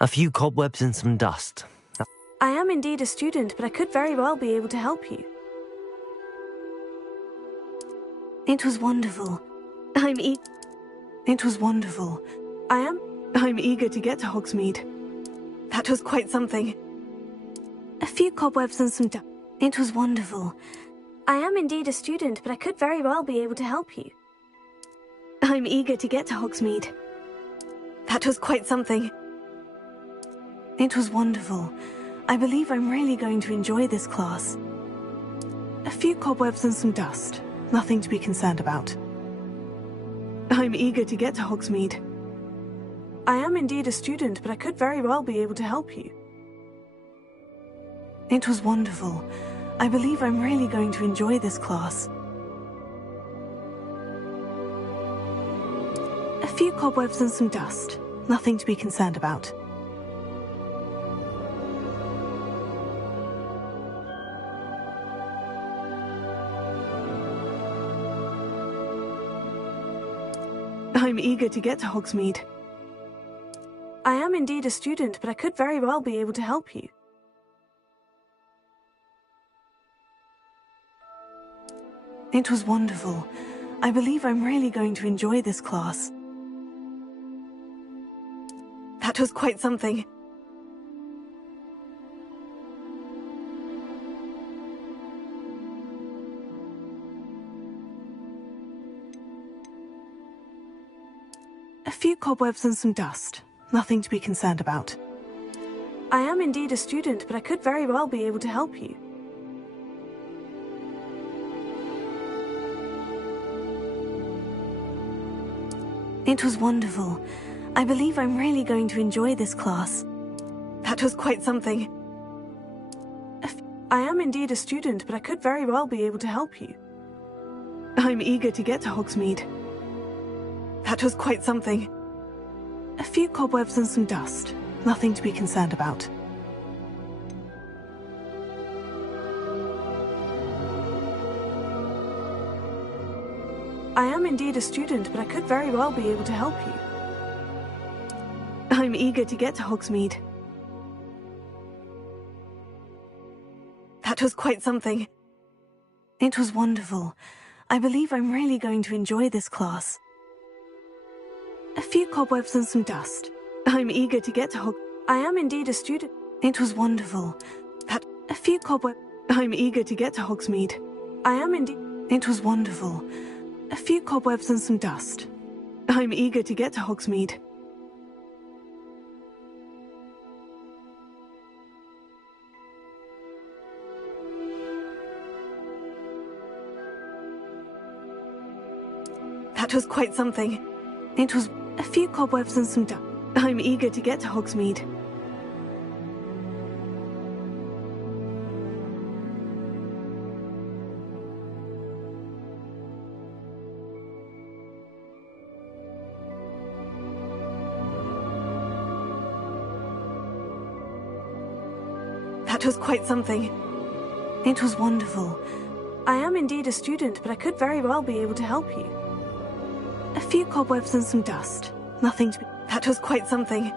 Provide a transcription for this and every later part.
A few cobwebs and some dust. I am indeed a student, but I could very well be able to help you. It was wonderful. It was wonderful. I'm eager to get to Hogsmeade. That was quite something. A few cobwebs and some dust. It was wonderful. I am indeed a student, but I could very well be able to help you. I'm eager to get to Hogsmeade. That was quite something. It was wonderful. I believe I'm really going to enjoy this class. A few cobwebs and some dust. Nothing to be concerned about. I'm eager to get to Hogsmeade. I am indeed a student, but I could very well be able to help you. It was wonderful. I believe I'm really going to enjoy this class. A few cobwebs and some dust. Nothing to be concerned about. I'm eager to get to Hogsmeade. I am indeed a student, but I could very well be able to help you. It was wonderful. I believe I'm really going to enjoy this class. That was quite something. A few cobwebs and some dust. Nothing to be concerned about. I am indeed a student, but I could very well be able to help you. It was wonderful. I believe I'm really going to enjoy this class. That was quite something. I am indeed a student, but I could very well be able to help you. I'm eager to get to Hogsmeade. That was quite something. A few cobwebs and some dust. Nothing to be concerned about. I am indeed a student, but I could very well be able to help you. I'm eager to get to Hogsmeade. That was quite something. It was wonderful. I believe I'm really going to enjoy this class. A few cobwebs and some dust. I'm eager to get to I am indeed a student. It was wonderful. A few cobwebs. I'm eager to get to Hogsmeade. I am indeed. It was wonderful. A few cobwebs and some dust. I'm eager to get to Hogsmeade. That was quite something. It was a few cobwebs and some dust. I'm eager to get to Hogsmeade. That was quite something. It was wonderful. I am indeed a student, but I could very well be able to help you. A few cobwebs and some dust. Nothing to be... That was quite something.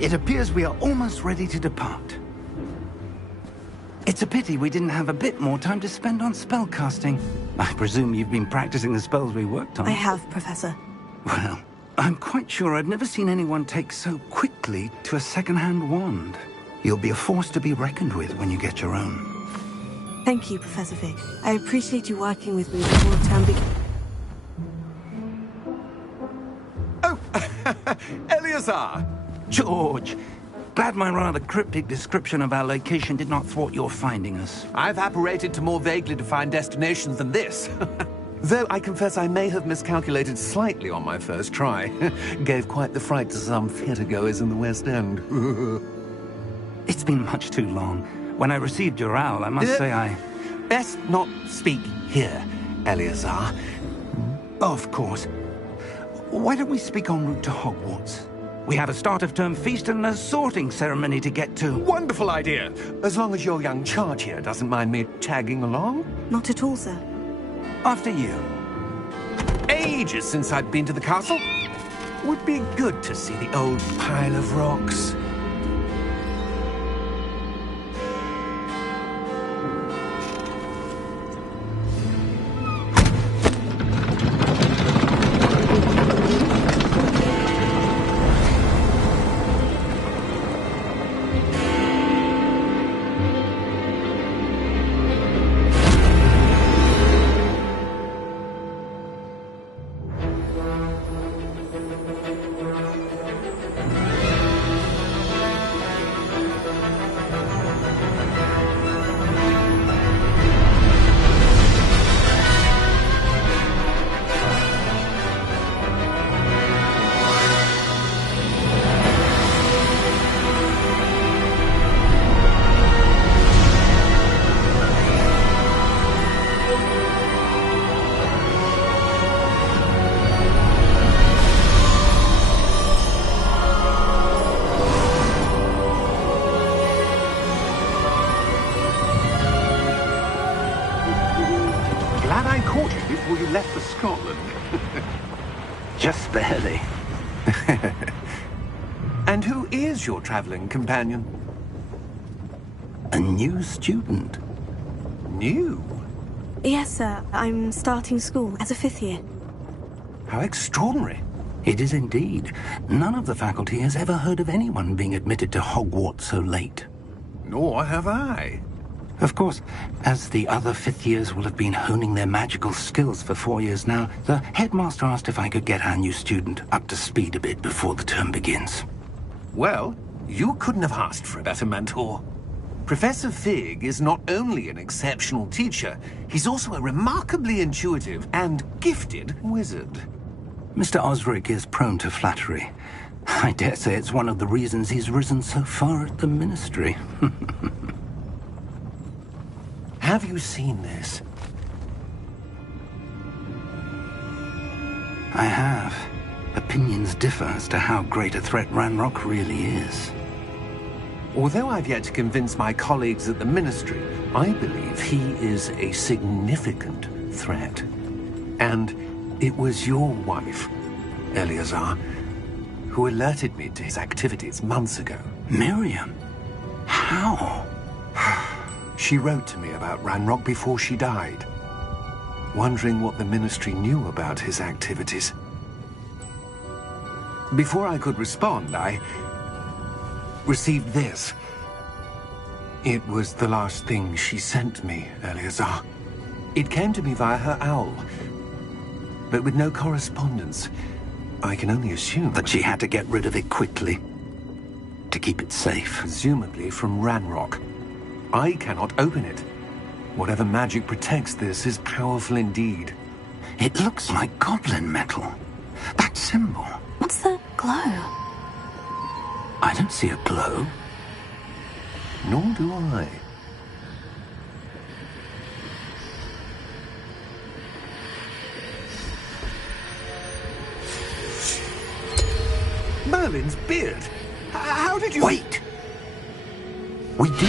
It appears we are almost ready to depart. It's a pity we didn't have a bit more time to spend on spellcasting. I presume you've been practicing the spells we worked on. I have, Professor. Well, I'm quite sure I've never seen anyone take so quickly to a second-hand wand. You'll be a force to be reckoned with when you get your own. Thank you, Professor Fig. I appreciate you working with me before term begins. Oh, Eleazar! George, glad my rather cryptic description of our location did not thwart your finding us. I've apparated to more vaguely defined destinations than this. Though I confess I may have miscalculated slightly on my first try. Gave quite the fright to some theatre-goers in the West End. It's been much too long. When I received your owl, I must say I... Best not speak here, Eleazar. Of course. Why don't we speak en route to Hogwarts? We have a start-of-term feast and a sorting ceremony to get to. Wonderful idea! As long as your young charge here doesn't mind me tagging along. Not at all, sir. After you. Ages since I'd been to the castle. Would be good to see the old pile of rocks. Glad I caught you before you left for Scotland. Just barely. And who is your traveling companion? A new student. New? Yes, sir. I'm starting school as a 5th year. How extraordinary. It is indeed. None of the faculty has ever heard of anyone being admitted to Hogwarts so late. Nor have I. Of course, as the other 5th years will have been honing their magical skills for 4 years now, the headmaster asked if I could get our new student up to speed a bit before the term begins. Well, you couldn't have asked for a better mentor. Professor Fig is not only an exceptional teacher, he's also a remarkably intuitive and gifted wizard. Mr. Osric is prone to flattery. I dare say it's one of the reasons he's risen so far at the Ministry. Have you seen this? I have. Opinions differ as to how great a threat Ranrock really is. Although I've yet to convince my colleagues at the Ministry, I believe he is a significant threat. And it was your wife, Eleazar, who alerted me to his activities months ago. Miriam? How? She wrote to me about Ranrock before she died, wondering what the Ministry knew about his activities. Before I could respond, I received this. It was the last thing she sent me, Eleazar. It came to me via her owl, but with no correspondence. I can only assume That she had to get rid of it quickly, to keep it safe. presumably from Ranrock. I cannot open it. Whatever magic protects this is powerful indeed. It looks like goblin metal. That symbol. What's that glow? I don't see a glow. Nor do I. Merlin's beard! How did you... Wait! We do...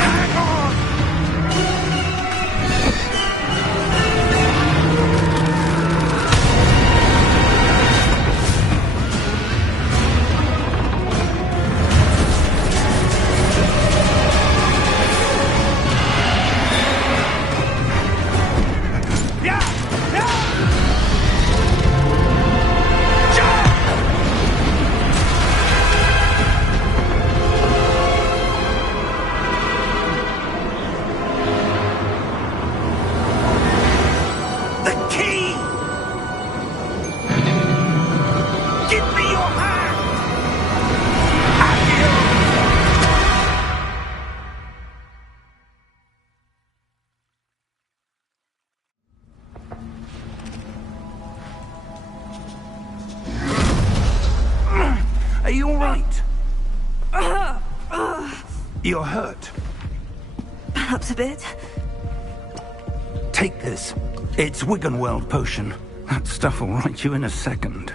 Hang on! Yeah! Yeah! You're hurt. Perhaps a bit. Take this. It's Wiggenweld potion. That stuff will right you in a second.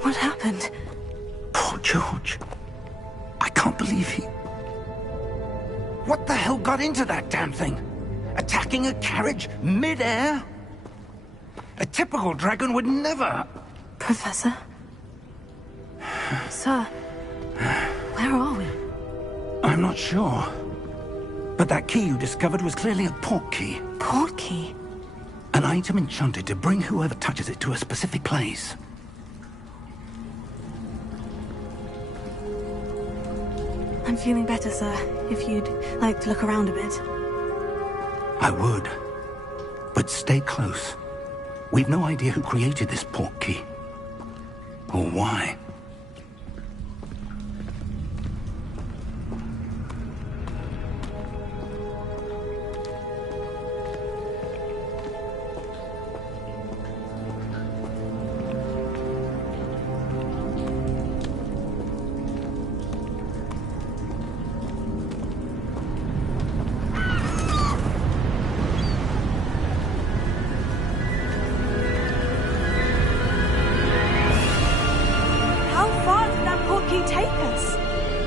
What happened? Poor George. I can't believe he... What the hell got into that damn thing? Attacking a carriage mid-air? A typical dragon would never... Professor? Sir, where are we? I'm not sure. But that key you discovered was clearly a port key. Port key? An item enchanted to bring whoever touches it to a specific place. I'm feeling better, sir. If you'd like to look around a bit. I would. But stay close. We've no idea who created this port key. Or why.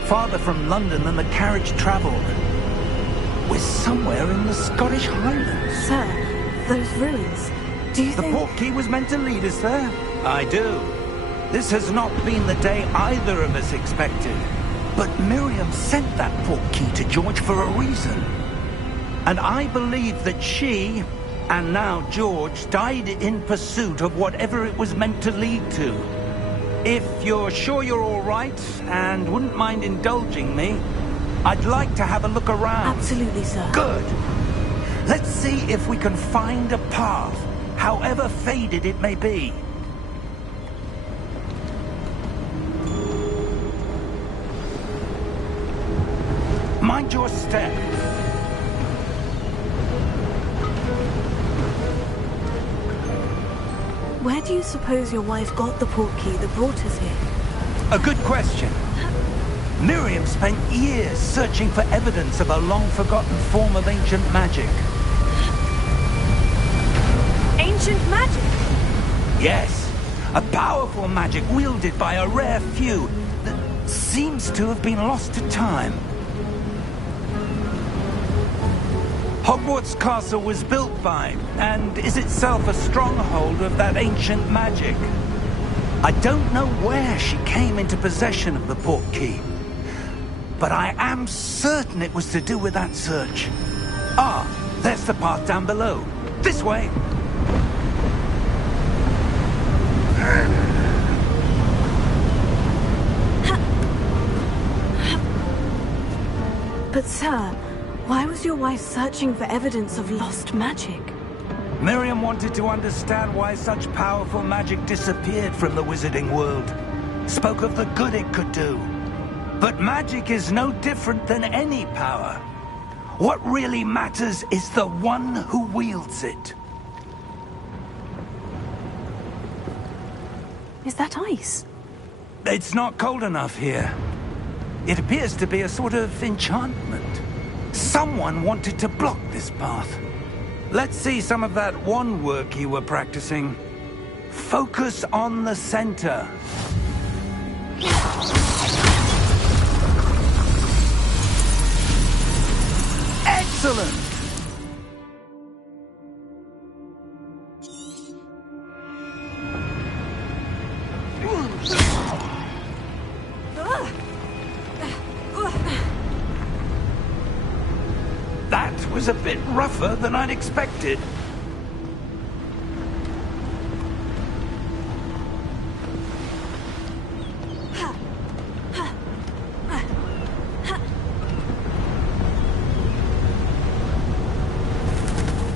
Farther from London than the carriage travelled. We're somewhere in the Scottish Highlands. Sir, those ruins. Do you think... The port key was meant to lead us there? I do. This has not been the day either of us expected. But Miriam sent that port key to George for a reason. And I believe that she, and now George, died in pursuit of whatever it was meant to lead to. If you're sure you're all right, and wouldn't mind indulging me, I'd like to have a look around. Absolutely, sir. Good. Let's see if we can find a path, however faded it may be. Mind your step. Where do you suppose your wife got the port key that brought us here? A good question. Miriam spent years searching for evidence of a long-forgotten form of ancient magic. Ancient magic? Yes. A powerful magic wielded by a rare few that seems to have been lost to time. Hogwarts Castle was built by, and is itself a stronghold of that ancient magic. I don't know where she came into possession of the port key, but I am certain it was to do with that search. Ah, there's the path down below. This way. But sir, why was your wife searching for evidence of lost magic? Miriam wanted to understand why such powerful magic disappeared from the wizarding world. Spoke of the good it could do. But magic is no different than any power. What really matters is the one who wields it. Is that ice? It's not cold enough here. It appears to be a sort of enchantment. Someone wanted to block this path. Let's see some of that wand work you were practicing. Focus on the center. Excellent! That was a bit rougher than I'd expected.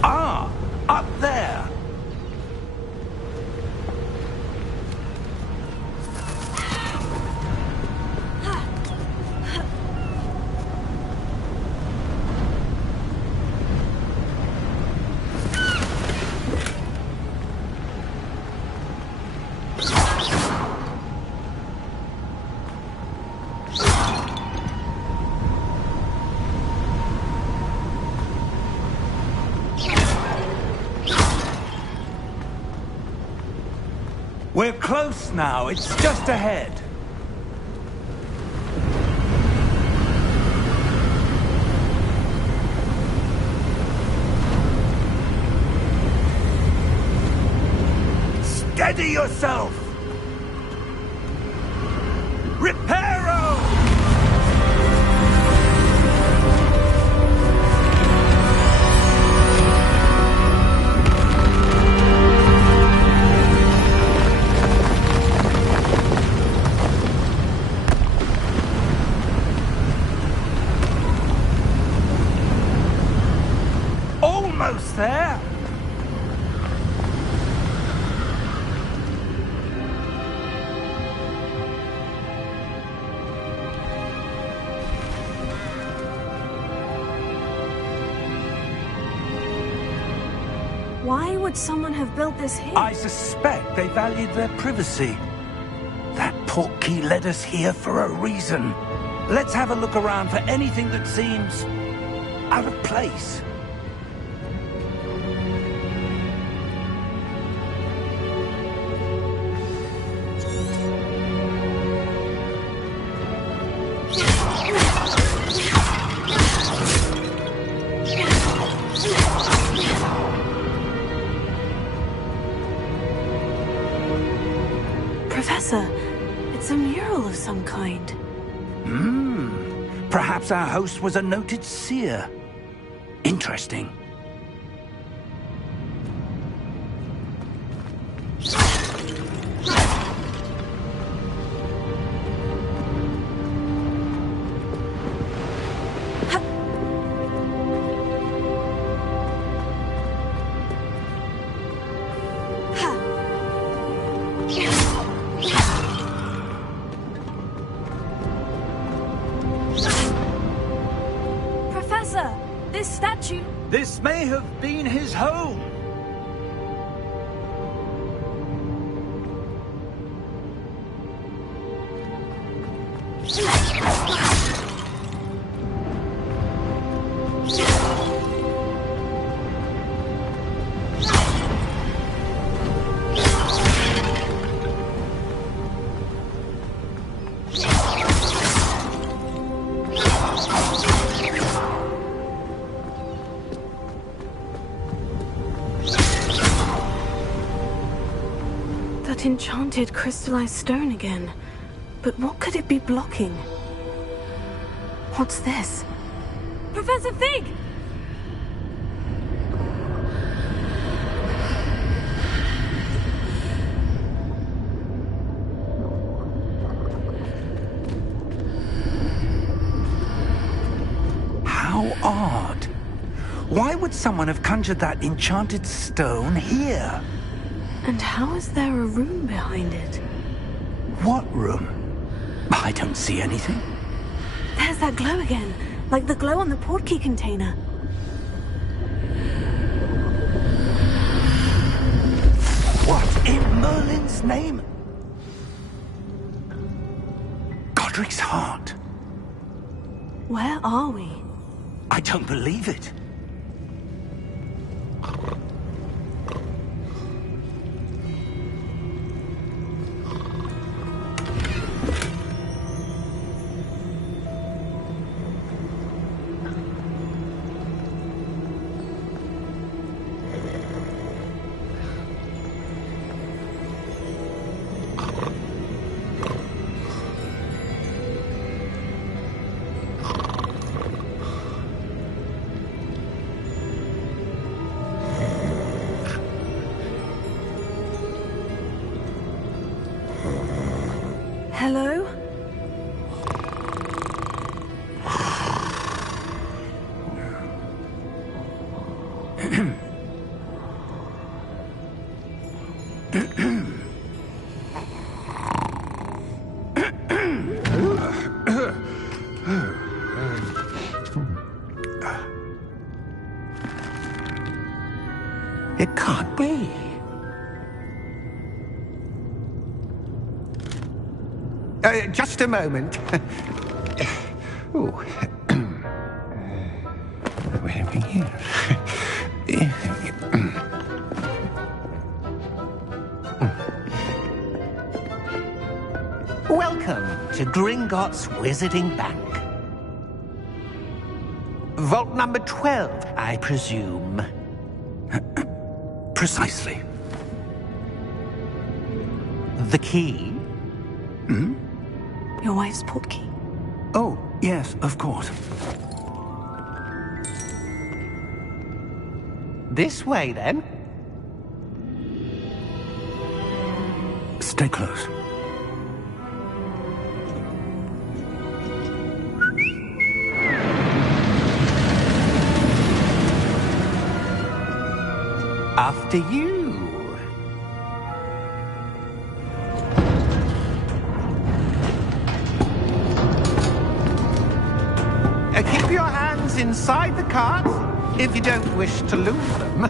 Ah, up there. We're close now. It's just ahead. Steady yourself! Reparo! Almost there! Why would someone have built this here? I suspect they valued their privacy. That portkey led us here for a reason. Let's have a look around for anything that seems out of place. Professor, it's a mural of some kind. Perhaps our host was a noted seer. Interesting. Professor, this statue... This may have been his home. That enchanted crystallized stone again. But what could it be blocking? What's this? Professor Fig! How odd. Why would someone have conjured that enchanted stone here? And how is there a room behind it? What room? I don't see anything. There's that glow again, like the glow on the portkey container. What in Merlin's name? Godric's heart. Where are we? I don't believe it. Hello? It can't be. Just a moment. Oh. Wait a minute here. to Gringotts Wizarding Bank. Vault number 12, I presume. Precisely. The key? Your wife's portkey. Oh, yes, of course. This way, then. Stay close. After you. Keep your hands inside the cart if you don't wish to lose them.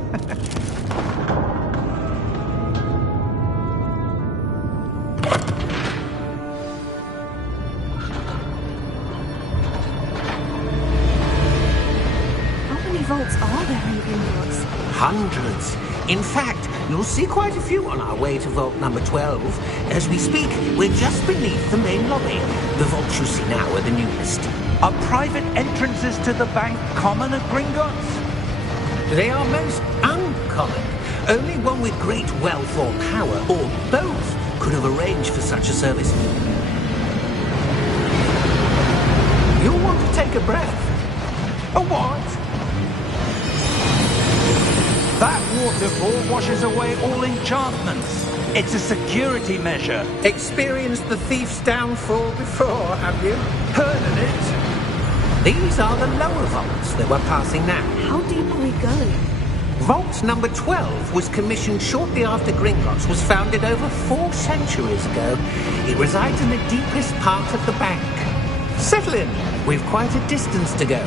How many vaults are there in Gringotts? Hundreds. In fact, you'll see quite a few on our way to vault number 12. As we speak, we're just beneath the main lobby. The vaults you see now are the newest. Are private entrances to the bank common at Gringotts? They are most uncommon. Only one with great wealth or power, or both, could have arranged for such a service. You'll want to take a breath. A what? That waterfall washes away all enchantments. It's a security measure. Experienced the thief's downfall before, have you? Heard of it? These are the lower vaults that we're passing now. How deep are we going? Vault number 12 was commissioned shortly after Gringotts was founded over 4 centuries ago. It resides in the deepest part of the bank. Settle in. We've quite a distance to go.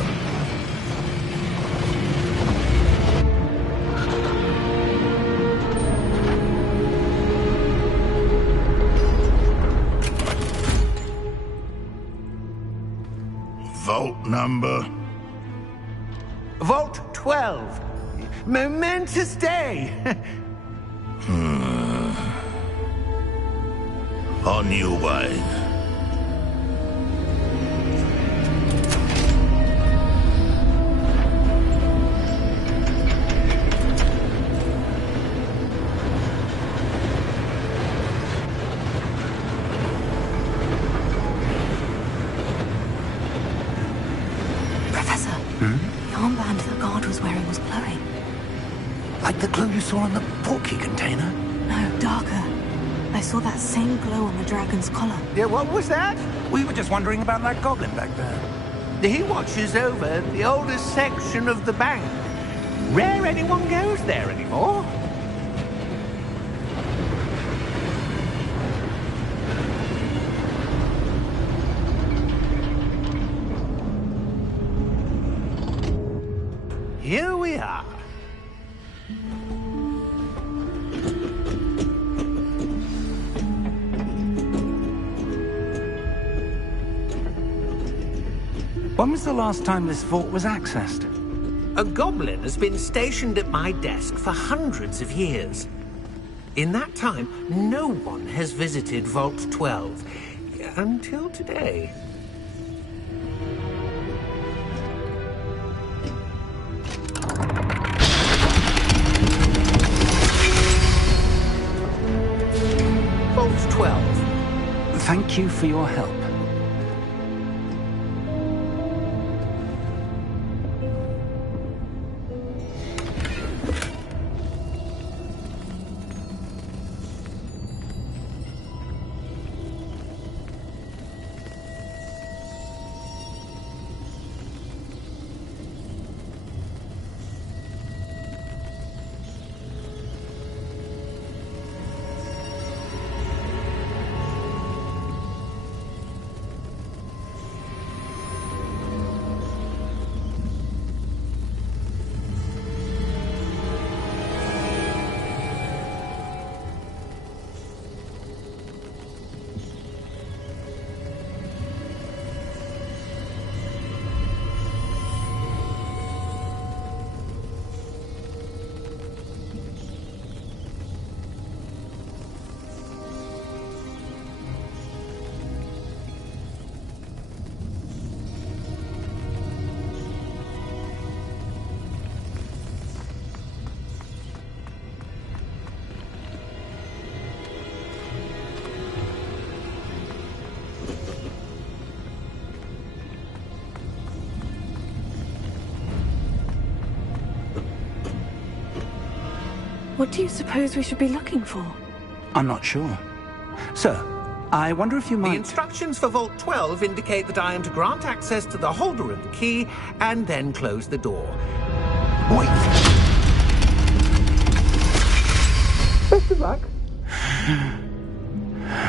Vault number? Vault 12. Momentous day. On your way. Professor, the armband the guard was wearing was glowing. Like the glow you saw on the portkey container? No, darker. I saw that same glow on the dragon's collar. Yeah, what was that? We were just wondering about that goblin back there. He watches over the oldest section of the bank. Rare anyone goes there anymore. Here we are. When was the last time this vault was accessed? A goblin has been stationed at my desk for hundreds of years. In that time, no one has visited Vault 12 until today. Vault 12. Thank you for your help. What do you suppose we should be looking for? I'm not sure. Sir, I wonder if you might... The instructions for Vault 12 indicate that I am to grant access to the holder of the key and then close the door. Wait! Best of luck.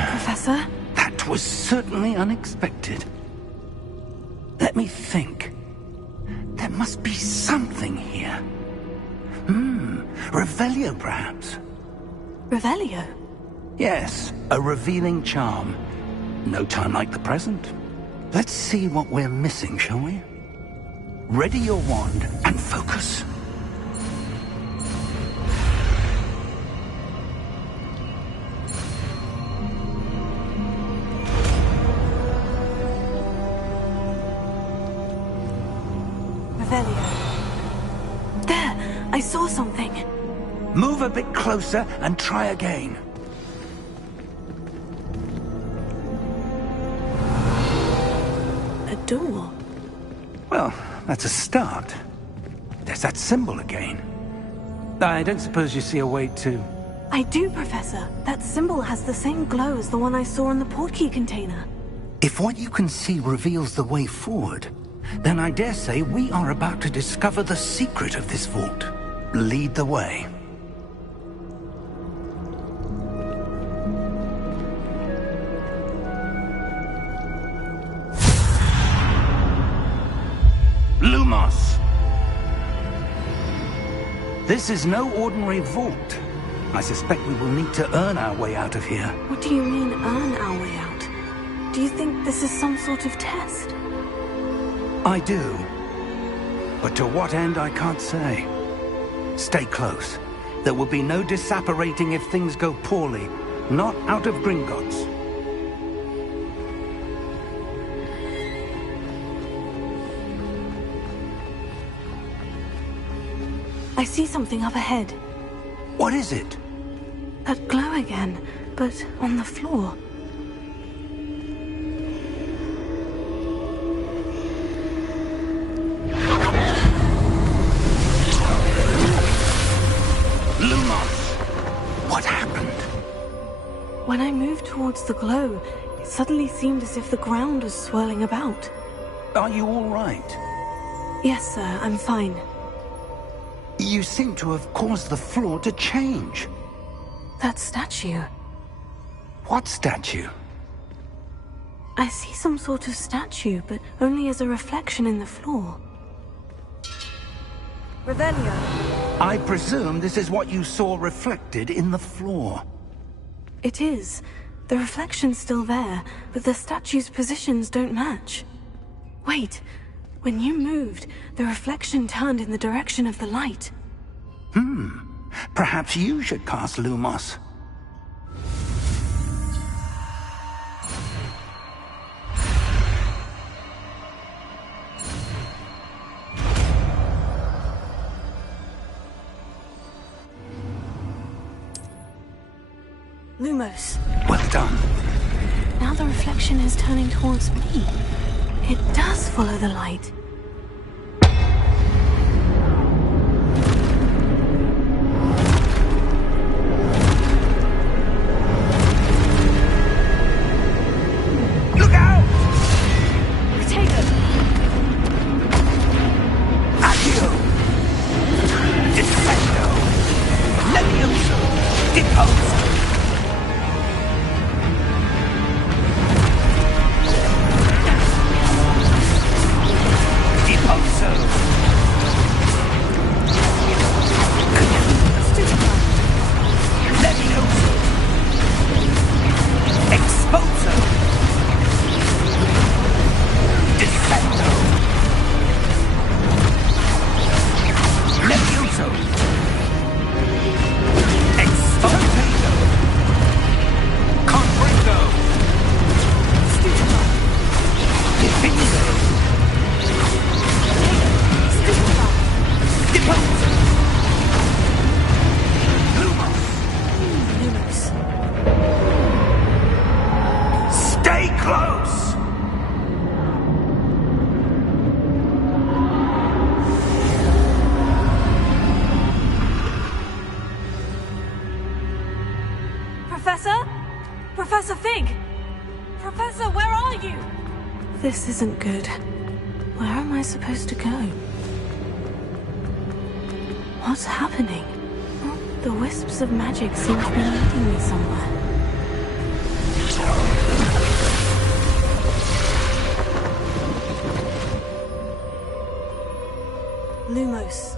Professor? That was certainly unexpected. Let me think. There must be something here. Revelio, perhaps. Revelio? Yes, a revealing charm. No time like the present. Let's see what we're missing, shall we? Ready your wand and focus. Revelio. There! I saw something. Move a bit closer and try again. A door. Well, that's a start. There's that symbol again. I don't suppose you see a way to... I do, Professor. That symbol has the same glow as the one I saw in the portkey container. If what you can see reveals the way forward, then I dare say we are about to discover the secret of this vault. Lead the way. Lumos! This is no ordinary vault. I suspect we will need to earn our way out of here. What do you mean, earn our way out? Do you think this is some sort of test? I do. But to what end, I can't say. Stay close. There will be no disapparating if things go poorly. Not out of Gringotts. I see something up ahead. What is it? That glow again, but on the floor. Lumos! What happened? When I moved towards the glow, it suddenly seemed as if the ground was swirling about. Are you all right? Yes, sir, I'm fine. You seem to have caused the floor to change. That statue. What statue? I see some sort of statue, but only as a reflection in the floor. Revelio. I presume this is what you saw reflected in the floor. It is. The reflection's still there, but the statue's positions don't match. Wait. When you moved, the reflection turned in the direction of the light. Perhaps you should cast Lumos. Lumos. Well done. Now the reflection is turning towards me. It does follow the light. Look out! Protego! Accio! Defendo! Levioso! Deposo! Professor Fig! Professor, where are you? This isn't good. Where am I supposed to go? What's happening? Oh, the wisps of magic seem to be leading me somewhere. Lumos.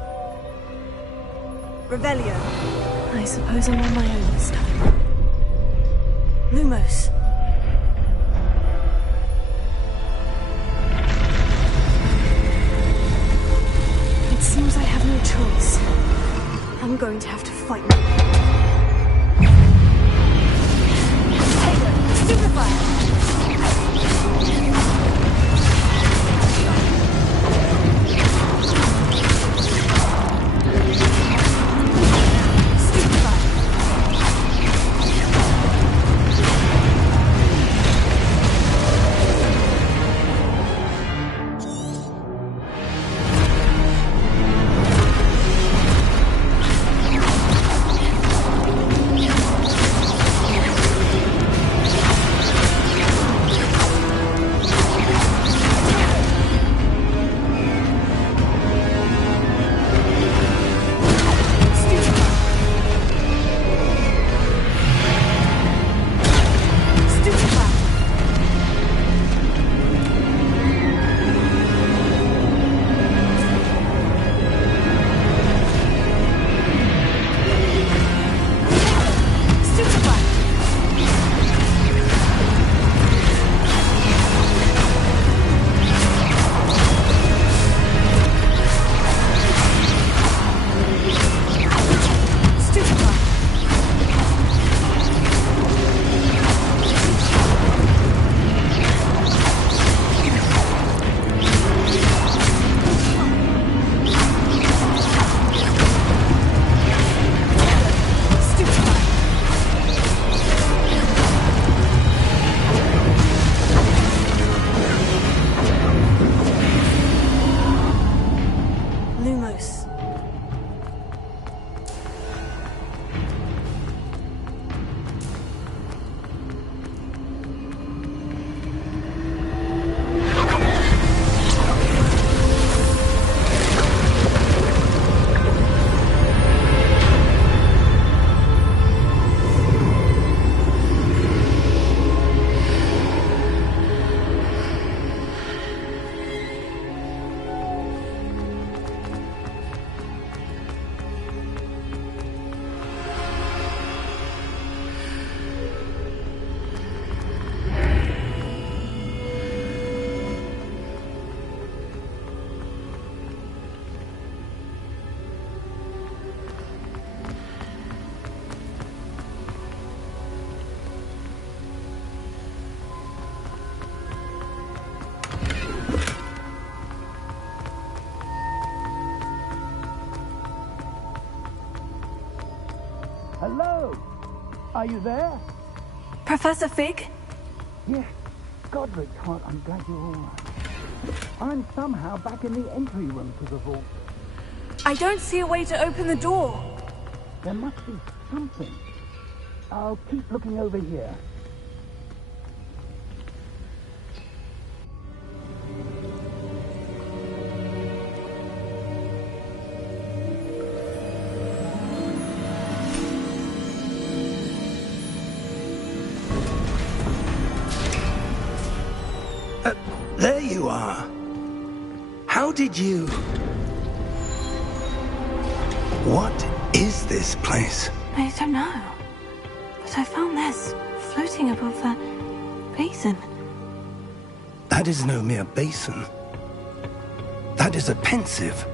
Revelio. I suppose I'm on my own this time. Lumos. It seems I have no choice. I'm going to have to fight. Stupefy! Hello? Are you there? Professor Fig? Yes. Godric's heart, I'm glad you're all right. I'm somehow back in the entry room to the vault. I don't see a way to open the door. There must be something. I'll keep looking over here. There you are. How did you... What is this place? I don't know. But I found this floating above that basin. That is no mere basin. That is a pensive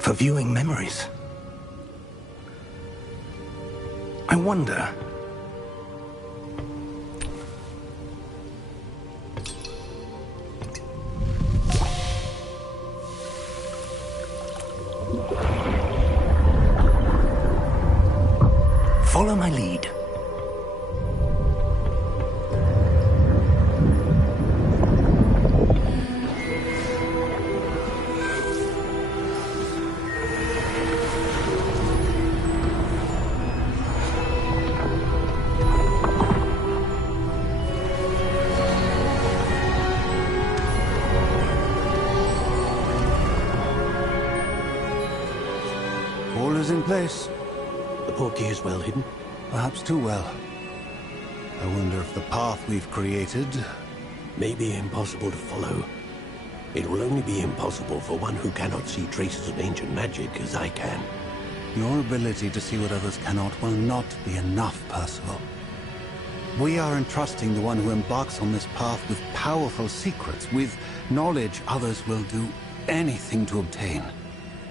for viewing memories. I wonder... Follow my lead. All is in place. The portkey is well hidden? Perhaps too well. I wonder if the path we've created... may be impossible to follow. It will only be impossible for one who cannot see traces of ancient magic as I can. Your ability to see what others cannot will not be enough, Percival. We are entrusting the one who embarks on this path with powerful secrets, with knowledge others will do anything to obtain.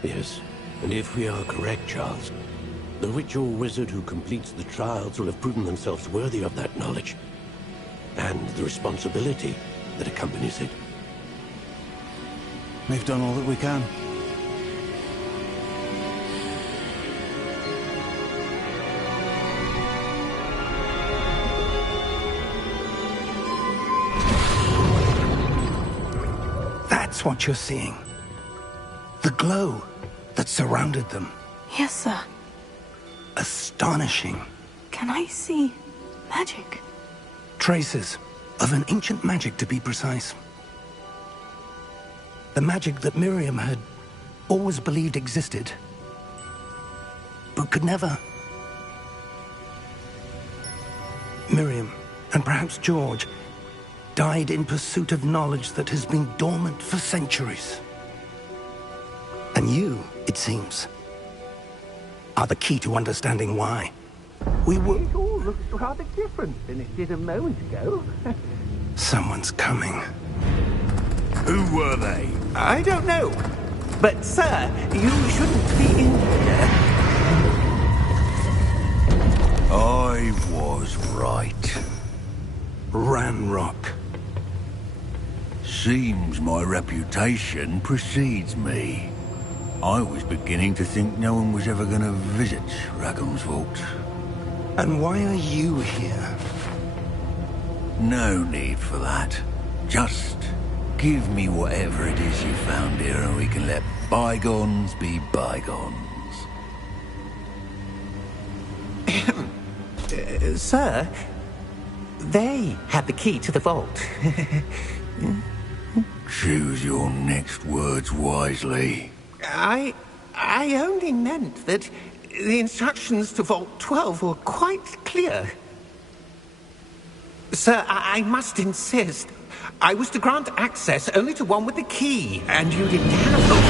Yes, and if we are correct, Charles, the witch or wizard who completes the trials will have proven themselves worthy of that knowledge, and the responsibility that accompanies it. We've done all that we can. That's what you're seeing. The glow that surrounded them. Yes, sir. Astonishing. Can I see magic? Traces of an ancient magic, to be precise. The magic that Miriam had always believed existed, but could never. Miriam, and perhaps George, died in pursuit of knowledge that has been dormant for centuries. And you, it seems, are the key to understanding why. We were... It all looks rather different than it did a moment ago. Someone's coming. Who were they? I don't know. But, sir, you shouldn't be in here. I was right. Ranrock. Seems my reputation precedes me. I was beginning to think no one was ever going to visit Rackham's Vault. And why are you here? No need for that. Just give me whatever it is you found here and we can let bygones be bygones. Sir, they had the key to the vault. Choose your next words wisely. I only meant that the instructions to Vault 12 were quite clear. Sir, I must insist. I was to grant access only to one with the key, and you didn't have them.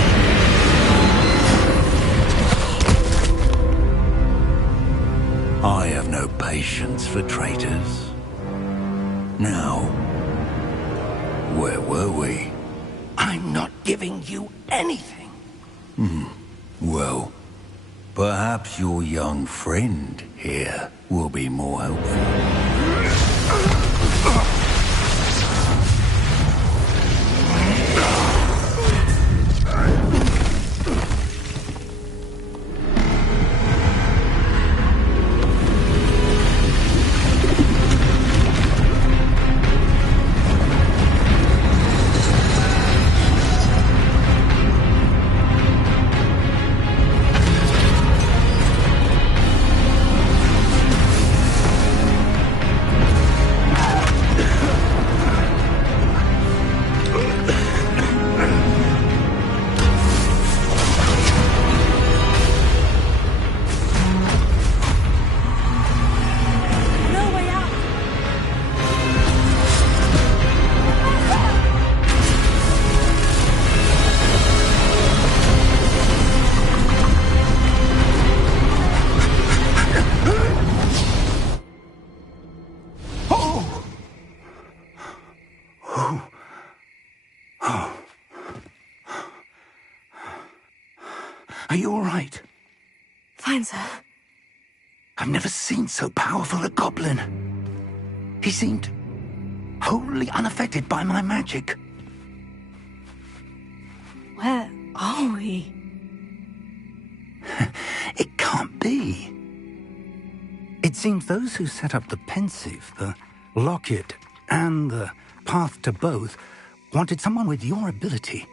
I have no patience for traitors. Now, where were we? I'm not giving you anything. Well, perhaps your young friend here will be more helpful. Are you all right? Fine, sir. I've never seen so powerful a goblin. He seemed wholly unaffected by my magic. Where are we? It can't be. It seems those who set up the pensive, the locket, and the path to both wanted someone with your ability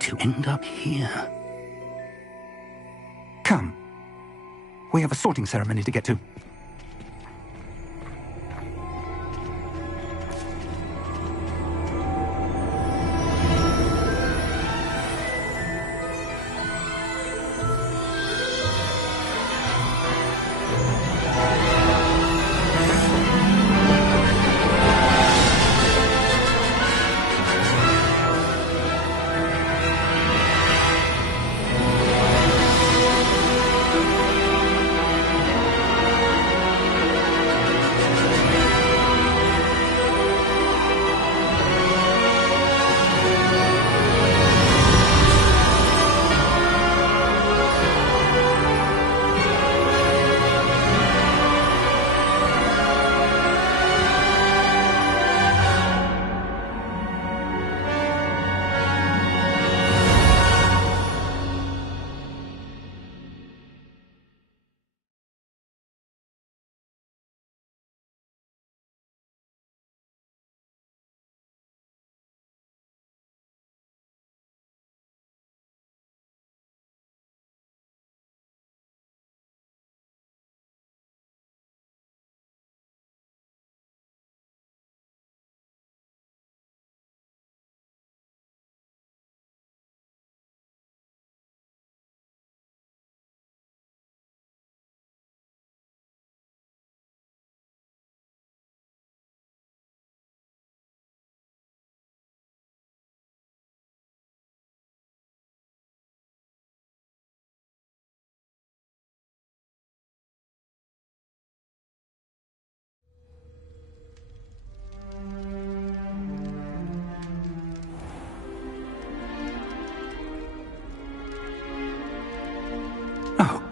to end up here. Come. We have a sorting ceremony to get to.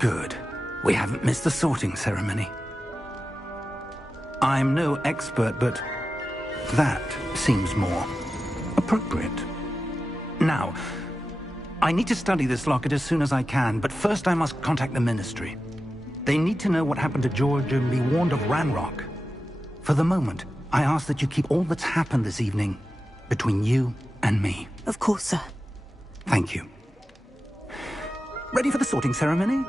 Good. We haven't missed the sorting ceremony. I'm no expert, but that seems more appropriate. Now, I need to study this locket as soon as I can, but first I must contact the Ministry. They need to know what happened to George and be warned of Ranrock. For the moment, I ask that you keep all that's happened this evening between you and me. Of course, sir. Thank you. Ready for the sorting ceremony?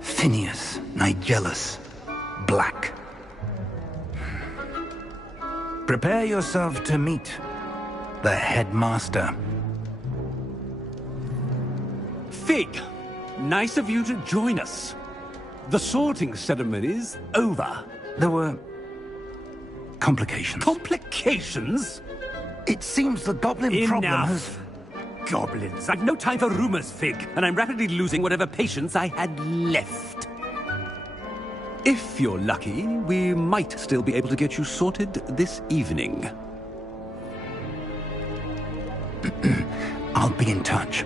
Phineas, Nigellus, Black. Prepare yourself to meet the headmaster. Fig, nice of you to join us. The sorting ceremony's over. There were complications. Complications? It seems the goblin problem has... Enough. Goblins. I've no time for rumors, Fig, and I'm rapidly losing whatever patience I had left. If you're lucky, we might still be able to get you sorted this evening. I'll be in touch.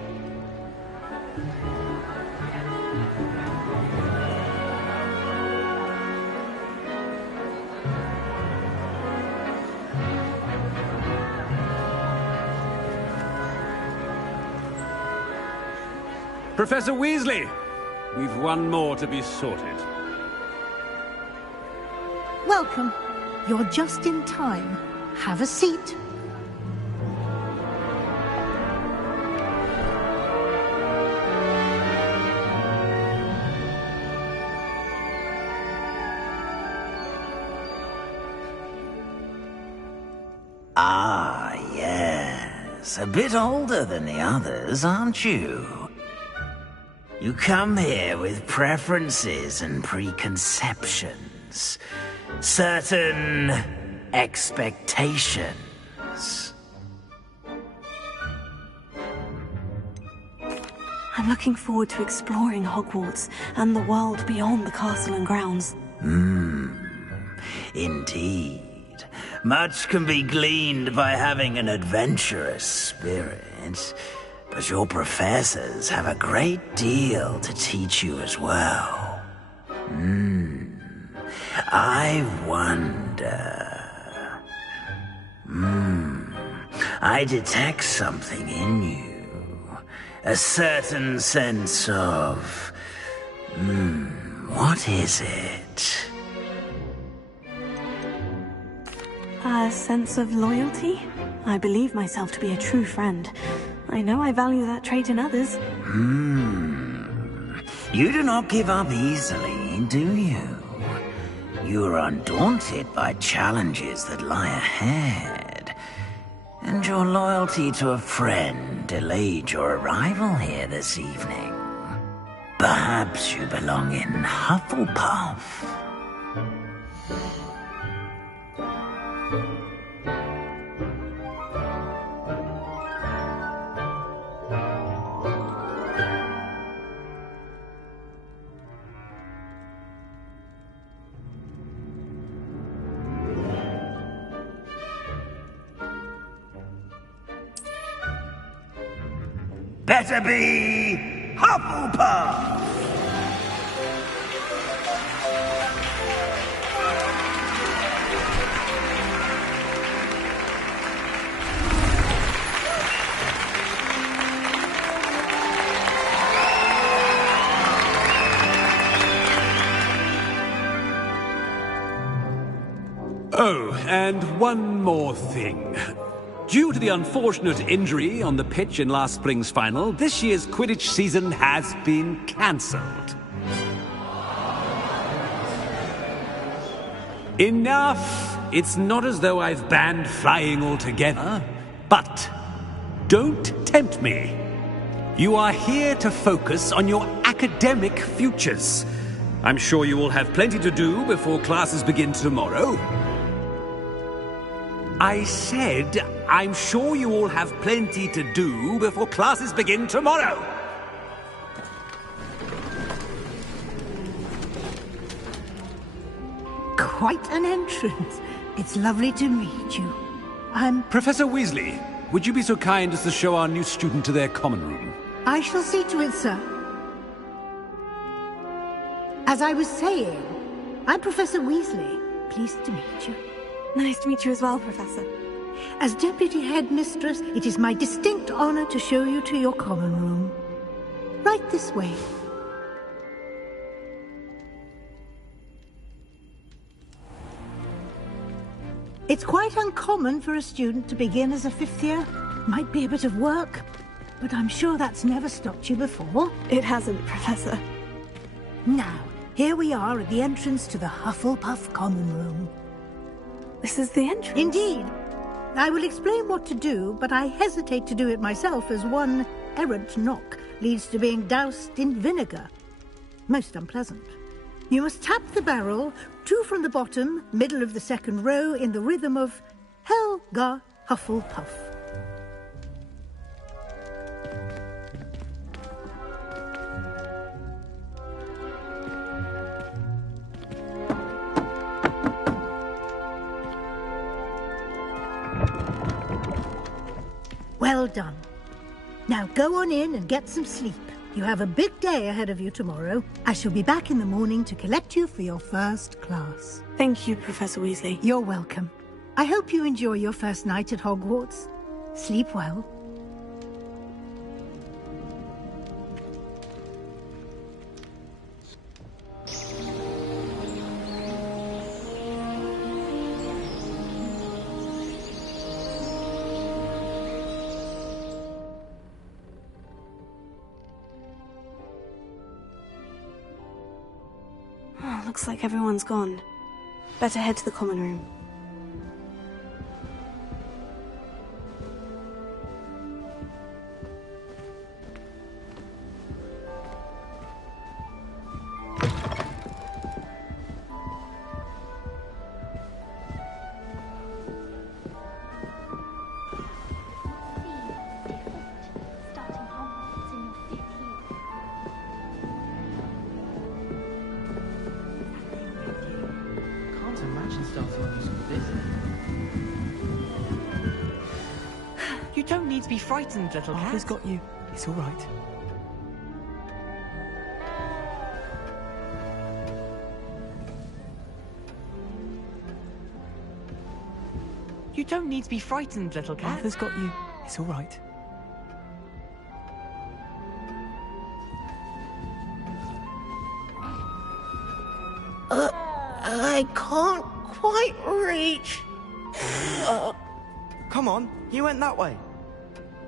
Professor Weasley, we've one more to be sorted. Welcome. You're just in time. Have a seat. Ah, yes. A bit older than the others, aren't you? You come here with preferences and preconceptions. Certain expectations. I'm looking forward to exploring Hogwarts and the world beyond the castle and grounds. Indeed. Much can be gleaned by having an adventurous spirit, but your professors have a great deal to teach you as well. I wonder... I detect something in you. A certain sense of... what is it? A sense of loyalty? I believe myself to be a true friend. I know I value that trait in others. You do not give up easily, do you? You are undaunted by challenges that lie ahead. And your loyalty to a friend delayed your arrival here this evening. Perhaps you belong in Hufflepuff. Better be Hufflepuff! Oh, and one more thing. Due to the unfortunate injury on the pitch in last spring's final, this year's Quidditch season has been cancelled. Enough! It's not as though I've banned flying altogether, but don't tempt me. You are here to focus on your academic futures. I'm sure you will have plenty to do before classes begin tomorrow. I said, I'm sure you all have plenty to do before classes begin tomorrow. Quite an entrance. It's lovely to meet you. Professor Weasley, would you be so kind as to show our new student to their common room? I shall see to it, sir. As I was saying, I'm Professor Weasley. Pleased to meet you. Nice to meet you as well, Professor. As Deputy Headmistress, it is my distinct honor to show you to your common room. Right this way. It's quite uncommon for a student to begin as a fifth year. Might be a bit of work, but I'm sure that's never stopped you before. It hasn't, Professor. Now, here we are at the entrance to the Hufflepuff Common Room. This is the entrance? Indeed. I will explain what to do, but I hesitate to do it myself as one errant knock leads to being doused in vinegar. Most unpleasant. You must tap the barrel, 2 from the bottom, middle of the second row, in the rhythm of Helga Hufflepuff. Well done. Now go on in and get some sleep. You have a big day ahead of you tomorrow. I shall be back in the morning to collect you for your first class. Thank you, Professor Weasley. You're welcome. I hope you enjoy your first night at Hogwarts. Sleep well. Looks like everyone's gone. Better head to the common room. You don't need to be frightened, little cat. Arthur's got you. It's all right. You don't need to be frightened, little cat. Arthur's got you. It's all right. I can't quite reach. Come on, you went that way.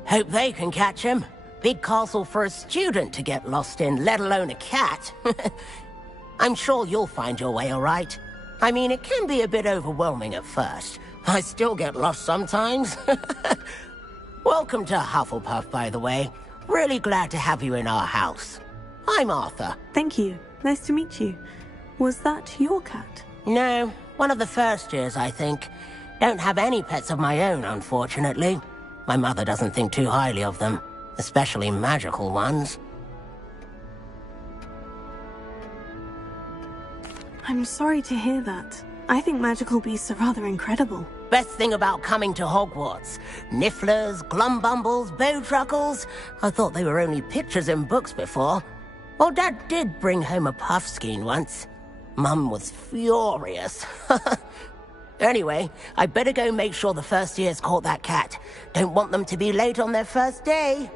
Hope they can catch him. Big castle for a student to get lost in, let alone a cat. I'm sure you'll find your way all right. I mean, it can be a bit overwhelming at first. I still get lost sometimes. Welcome to Hufflepuff, by the way. Really glad to have you in our house. I'm Arthur. Thank you. Nice to meet you. Was that your cat? No, one of the first years, I think. Don't have any pets of my own, unfortunately. My mother doesn't think too highly of them, especially magical ones. I'm sorry to hear that. I think magical beasts are rather incredible. Best thing about coming to Hogwarts. Nifflers, Glumbumbles, Bowtruckles. I thought they were only pictures in books before. Well, Dad did bring home a Puffskein once. Mum was furious. Anyway, I better go make sure the first years caught that cat. Don't want them to be late on their first day.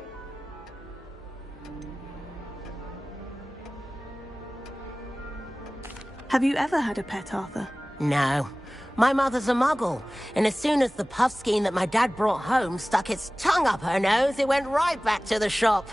Have you ever had a pet, Arthur? No. My mother's a muggle, and as soon as the Puffskein that my dad brought home stuck its tongue up her nose, it went right back to the shop.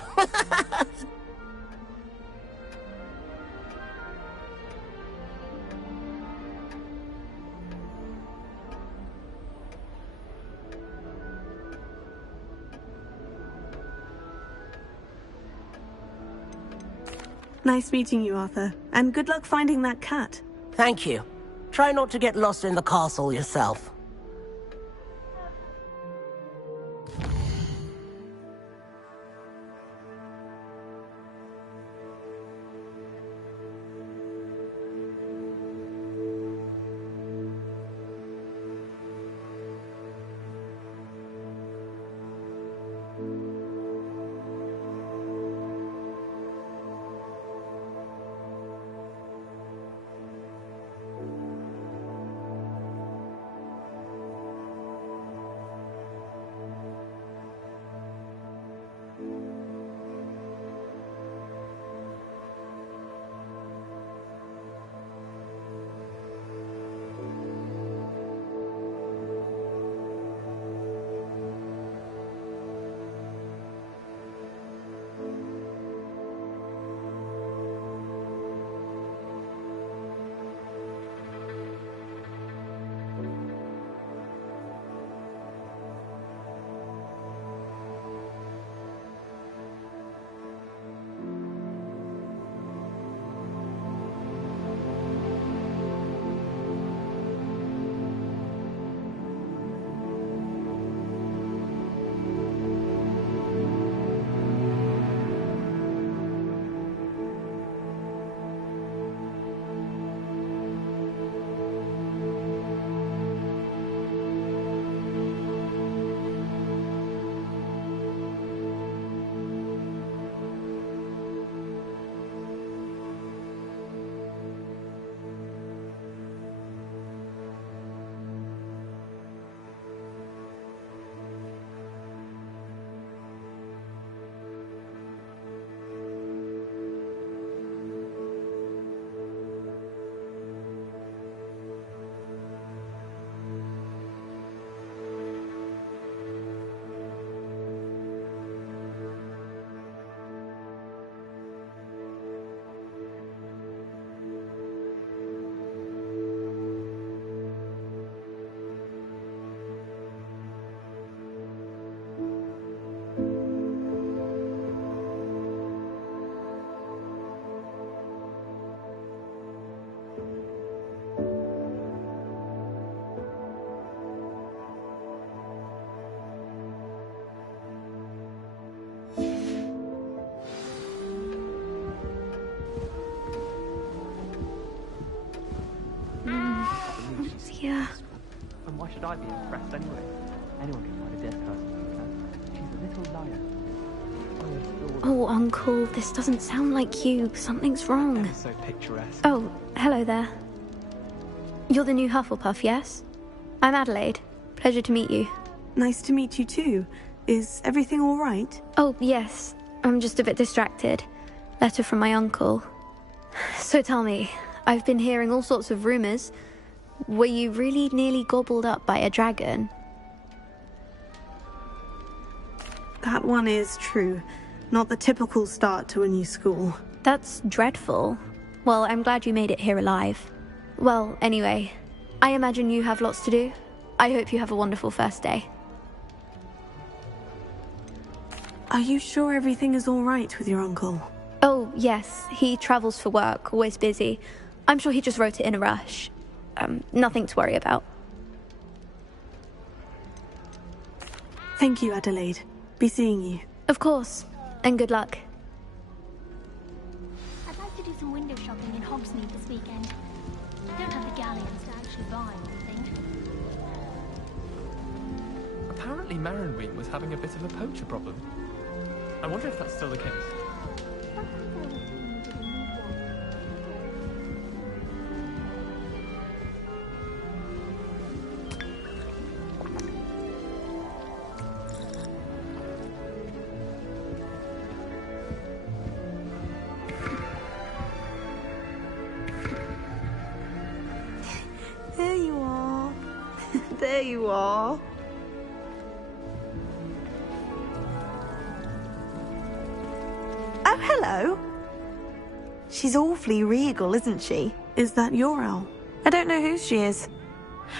Nice meeting you, Arthur. And good luck finding that cat. Thank you. Try not to get lost in the castle yourself. should I be impressed anyway? Anyone can find a dead person. She's a little liar. Oh, Uncle, this doesn't sound like you. Something's wrong. So picturesque. Oh, hello there. You're the new Hufflepuff, yes? I'm Adelaide. Pleasure to meet you. Nice to meet you too. Is everything all right? Oh, yes. I'm just a bit distracted. Letter from my uncle. So tell me, I've been hearing all sorts of rumors. Were you really nearly gobbled up by a dragon? That one is true. Not the typical start to a new school. That's dreadful. Well, I'm glad you made it here alive. Well, anyway, I imagine you have lots to do. I hope you have a wonderful first day. Are you sure everything is all right with your uncle? Oh, yes. He travels for work, always busy. I'm sure he just wrote it in a rush. Nothing to worry about. Thank you, Adelaide. Be seeing you. Of course. And good luck. I'd like to do some window shopping in Hogsmeade this weekend. I don't have the galleons to actually buy anything. Apparently Marronweed was having a bit of a poacher problem. I wonder if that's still the case. There you are. There you are. Oh, hello. She's awfully regal, isn't she? Is that your owl? I don't know who she is.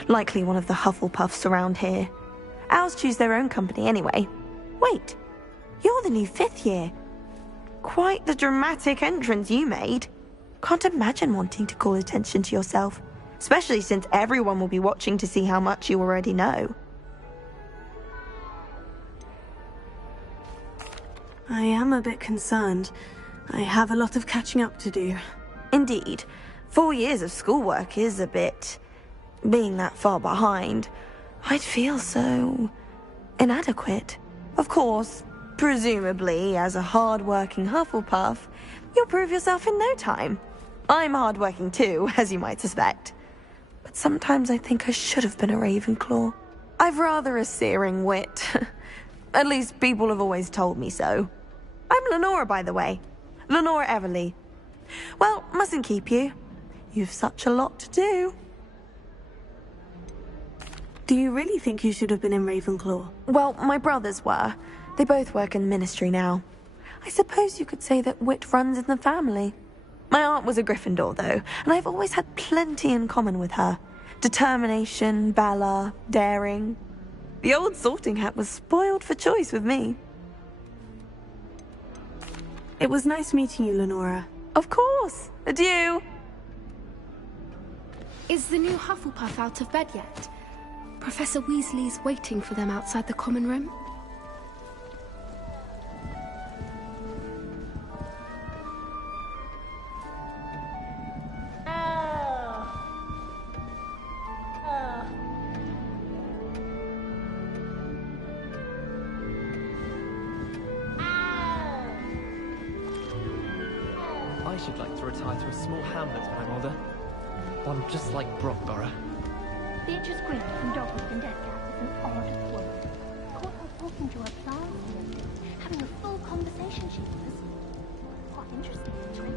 Likely one of the Hufflepuffs around here. Owls choose their own company anyway. Wait, you're the new 5th year. Quite the dramatic entrance you made. Can't imagine wanting to call attention to yourself, especially since everyone will be watching to see how much you already know. I am a bit concerned. I have a lot of catching up to do. Indeed. 4 years of schoolwork is a bit... being that far behind. I'd feel so... inadequate. Of course, presumably, as a hard-working Hufflepuff, you'll prove yourself in no time. I'm hard-working too, as you might suspect. But sometimes I think I should have been a Ravenclaw. I've rather a searing wit. At least people have always told me so. I'm Lenora, by the way. Lenora Everly. Well, mustn't keep you. You've such a lot to do. Do you really think you should have been in Ravenclaw? Well, my brothers were. They both work in the ministry now. I suppose you could say that wit runs in the family. My aunt was a Gryffindor, though, and I've always had plenty in common with her. Determination, valor, daring. The old sorting hat was spoiled for choice with me. It was nice meeting you, Lenora. Of course. Adieu. Is the new Hufflepuff out of bed yet? Professor Weasley's waiting for them outside the common room. I should like to retire to a small hamlet when I'm older. One just like Brockborough. Beatrice Green from Dogwood and Deathcap is an odd woman. Caught her talking to her plants the other day, having a full conversation, she was. Quite interesting, actually.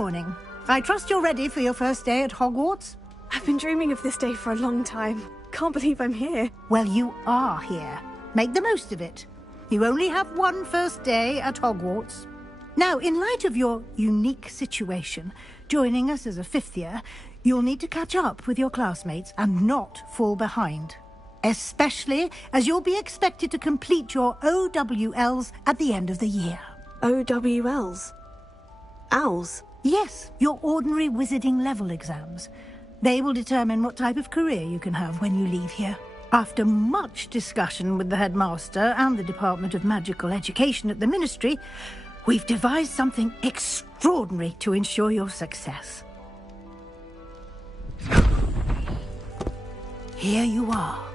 morning. I trust you're ready for your first day at Hogwarts? I've been dreaming of this day for a long time. Can't believe I'm here. Well, you are here. Make the most of it. You only have one first day at Hogwarts. Now, in light of your unique situation, joining us as a fifth year, you'll need to catch up with your classmates and not fall behind. Especially as you'll be expected to complete your OWLs at the end of the year. OWLs? Owls? Yes, your ordinary wizarding level exams. They will determine what type of career you can have when you leave here. After much discussion with the headmaster and the Department of Magical Education at the Ministry, we've devised something extraordinary to ensure your success. Here you are.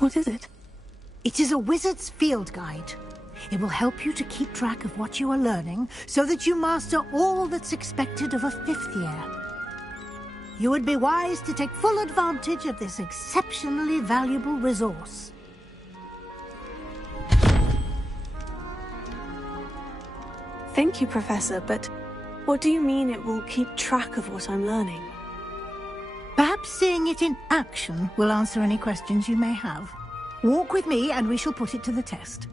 What is it? It is a wizard's field guide. It will help you to keep track of what you are learning so that you master all that's expected of a fifth year. You would be wise to take full advantage of this exceptionally valuable resource. Thank you, Professor, but what do you mean it will keep track of what I'm learning? Perhaps seeing it in action will answer any questions you may have. Walk with me and we shall put it to the test.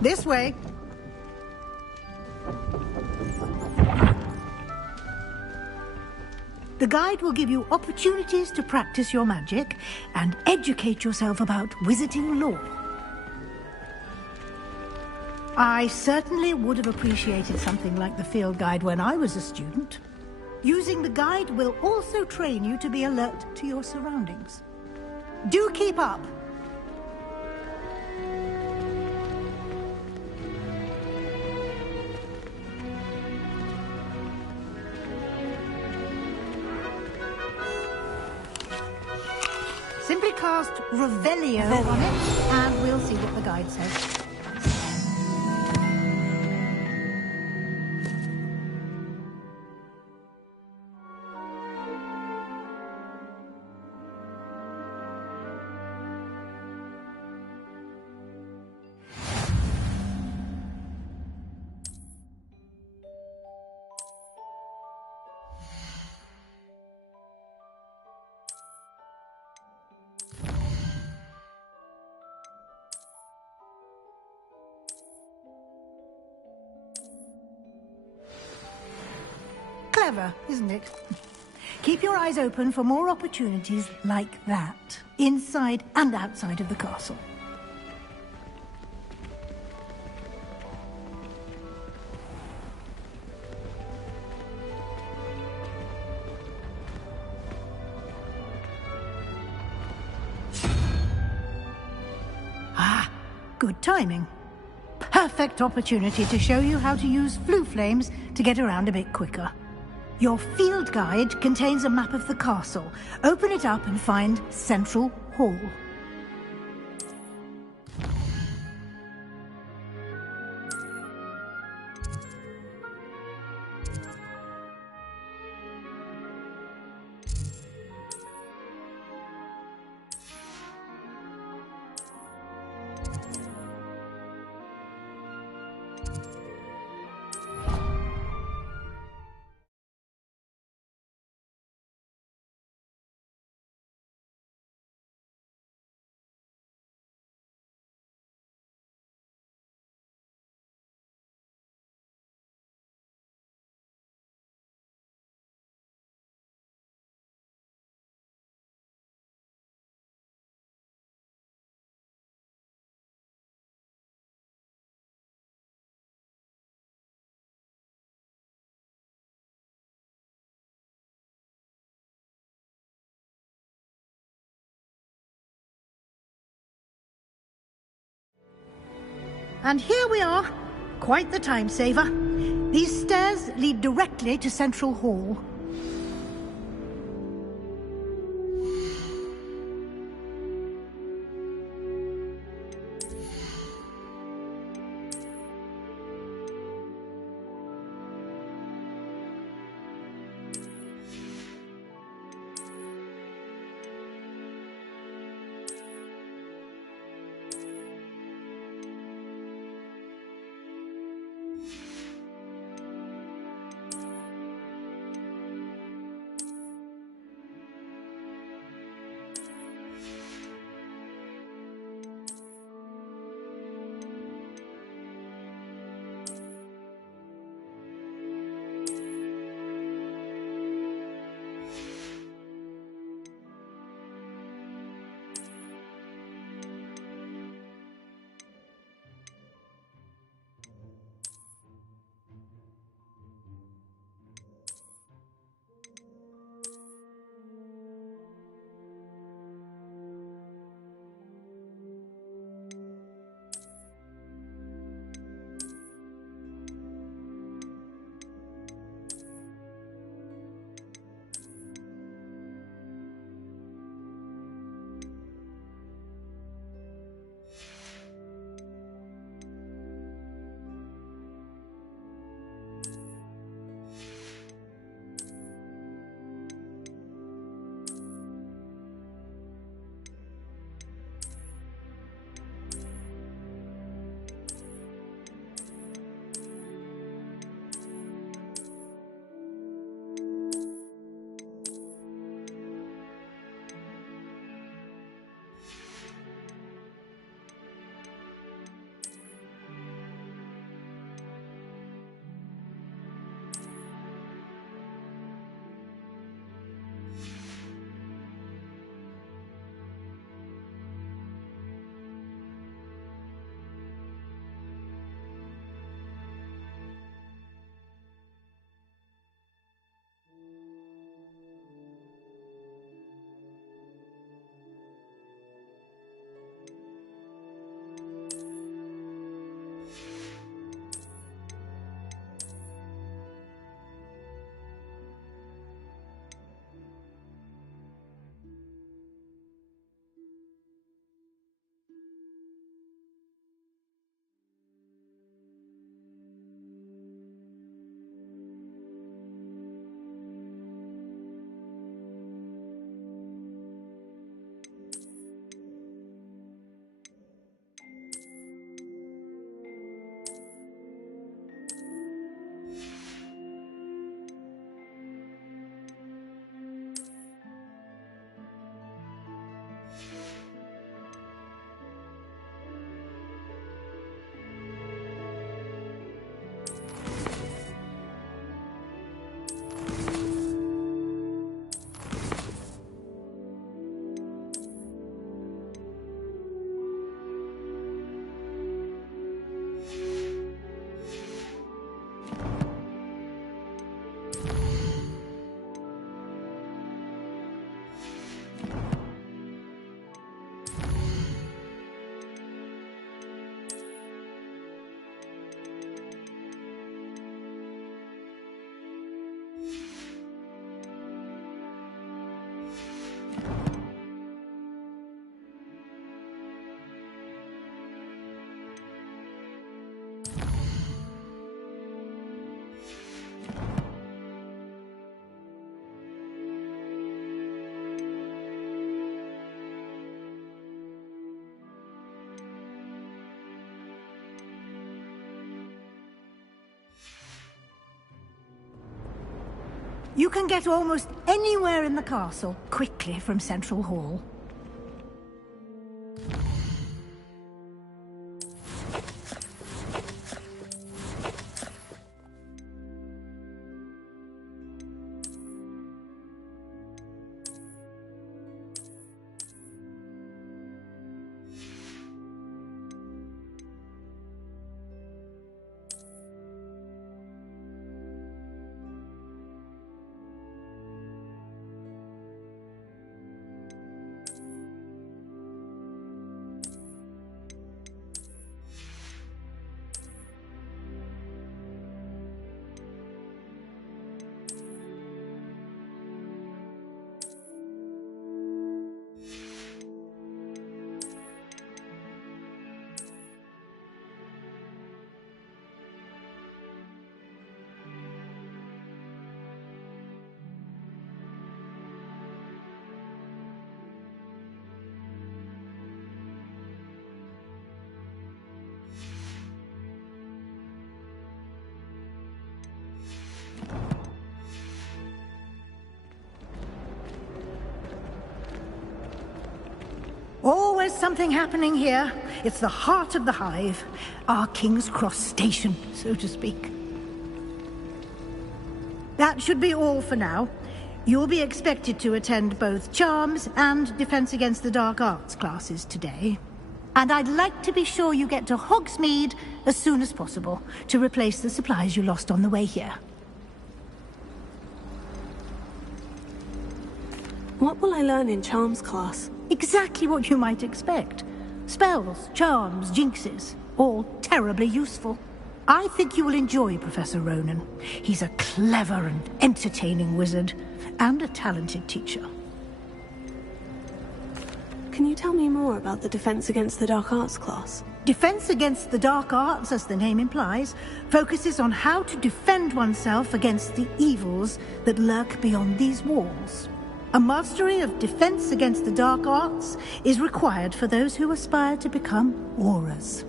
This way. The guide will give you opportunities to practice your magic and educate yourself about wizarding lore. I certainly would have appreciated something like the field guide when I was a student. Using the guide will also train you to be alert to your surroundings. Do keep up! Simply cast Revelio on it, and we'll see what the guide says. Clever, isn't it? Keep your eyes open for more opportunities like that, inside and outside of the castle. Good timing. Perfect opportunity to show you how to use flue flames to get around a bit quicker. Your field guide contains a map of the castle. Open it up and find Central Hall. And here we are. Quite the time saver. These stairs lead directly to Central Hall. You can get almost anywhere in the castle quickly from Central Hall. Always something happening here. It's the heart of the hive. Our King's Cross station, so to speak. That should be all for now. You'll be expected to attend both Charms and Defense Against the Dark Arts classes today. And I'd like to be sure you get to Hogsmeade as soon as possible to replace the supplies you lost on the way here. What will I learn in Charms class? Exactly what you might expect. Spells, charms, jinxes, all terribly useful. I think you will enjoy Professor Ronan. He's a clever and entertaining wizard, and a talented teacher. Can you tell me more about the Defense Against the Dark Arts class? Defense Against the Dark Arts, as the name implies, focuses on how to defend oneself against the evils that lurk beyond these walls. A mastery of Defense Against the Dark Arts is required for those who aspire to become Aurors.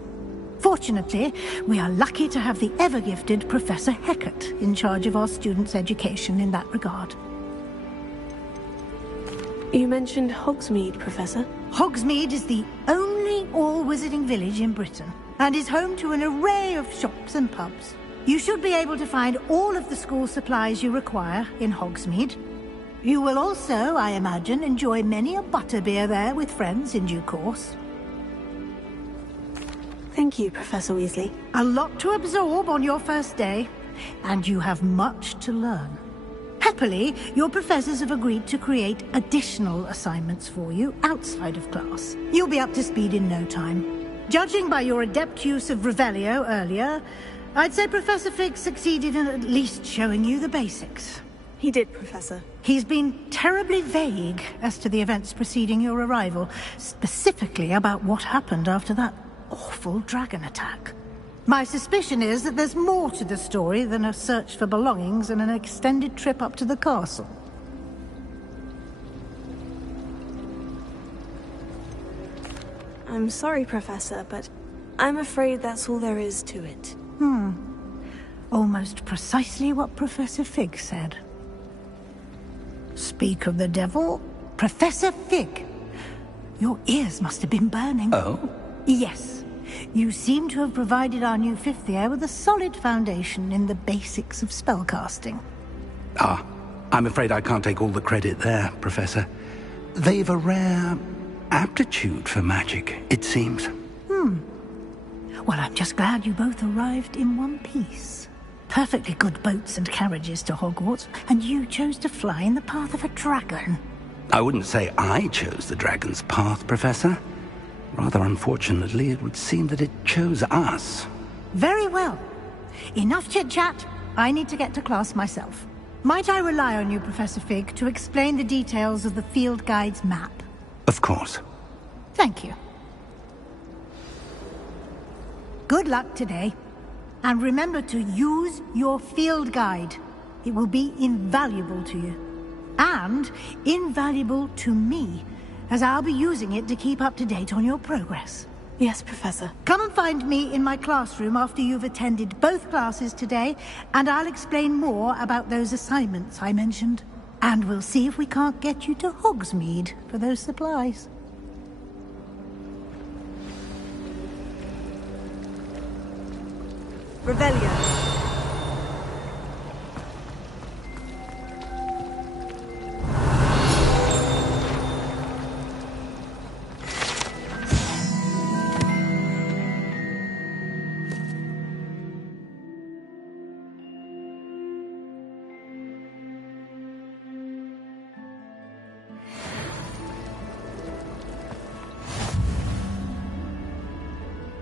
Fortunately, we are lucky to have the ever-gifted Professor Hecat in charge of our students' education in that regard. You mentioned Hogsmeade, Professor. Hogsmeade is the only all-wizarding village in Britain, and is home to an array of shops and pubs. You should be able to find all of the school supplies you require in Hogsmeade. You will also, I imagine, enjoy many a butterbeer there with friends in due course. Thank you, Professor Weasley. A lot to absorb on your first day, and you have much to learn. Happily, your professors have agreed to create additional assignments for you outside of class. You'll be up to speed in no time. Judging by your adept use of Revelio earlier, I'd say Professor Fig succeeded in at least showing you the basics. He did, Professor. He's been terribly vague as to the events preceding your arrival, specifically about what happened after that awful dragon attack. My suspicion is that there's more to the story than a search for belongings and an extended trip up to the castle. I'm sorry, Professor, but I'm afraid that's all there is to it. Almost precisely what Professor Fig said. Speak of the devil, Professor Fig. Your ears must have been burning. Oh? Yes. You seem to have provided our new fifth year with a solid foundation in the basics of spellcasting. Ah, I'm afraid I can't take all the credit there, Professor. They've a rare aptitude for magic, it seems. Well, I'm just glad you both arrived in one piece. Perfectly good boats and carriages to Hogwarts, and you chose to fly in the path of a dragon. I wouldn't say I chose the dragon's path, Professor. Rather unfortunately, it would seem that it chose us. Very well. Enough chit-chat. I need to get to class myself. Might I rely on you, Professor Fig, to explain the details of the field guide's map? Of course. Thank you. Good luck today. And remember to use your field guide. It will be invaluable to you. And invaluable to me, as I'll be using it to keep up to date on your progress. Yes, Professor. Come and find me in my classroom after you've attended both classes today, and I'll explain more about those assignments I mentioned. And we'll see if we can't get you to Hogsmeade for those supplies. Revelio.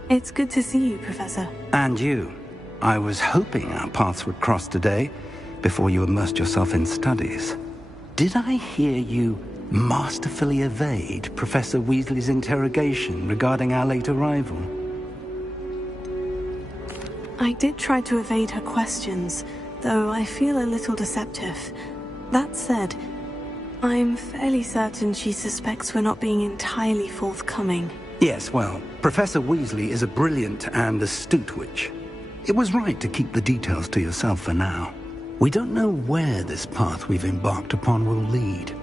It's good to see you, Professor. And you. I was hoping our paths would cross today, before you immersed yourself in studies. Did I hear you masterfully evade Professor Weasley's interrogation regarding our late arrival? I did try to evade her questions, though I feel a little deceptive. That said, I'm fairly certain she suspects we're not being entirely forthcoming. Yes, well, Professor Weasley is a brilliant and astute witch. It was right to keep the details to yourself for now. We don't know where this path we've embarked upon will lead.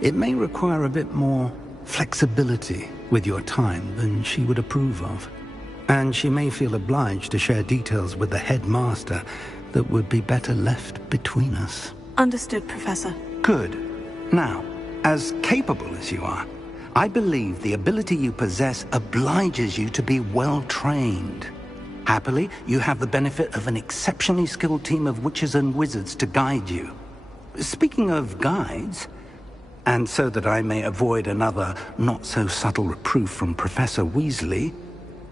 It may require a bit more flexibility with your time than she would approve of. And she may feel obliged to share details with the headmaster that would be better left between us. Understood, Professor. Good. Now, as capable as you are, I believe the ability you possess obliges you to be well trained. Happily, you have the benefit of an exceptionally skilled team of witches and wizards to guide you. Speaking of guides, and so that I may avoid another not-so-subtle reproof from Professor Weasley,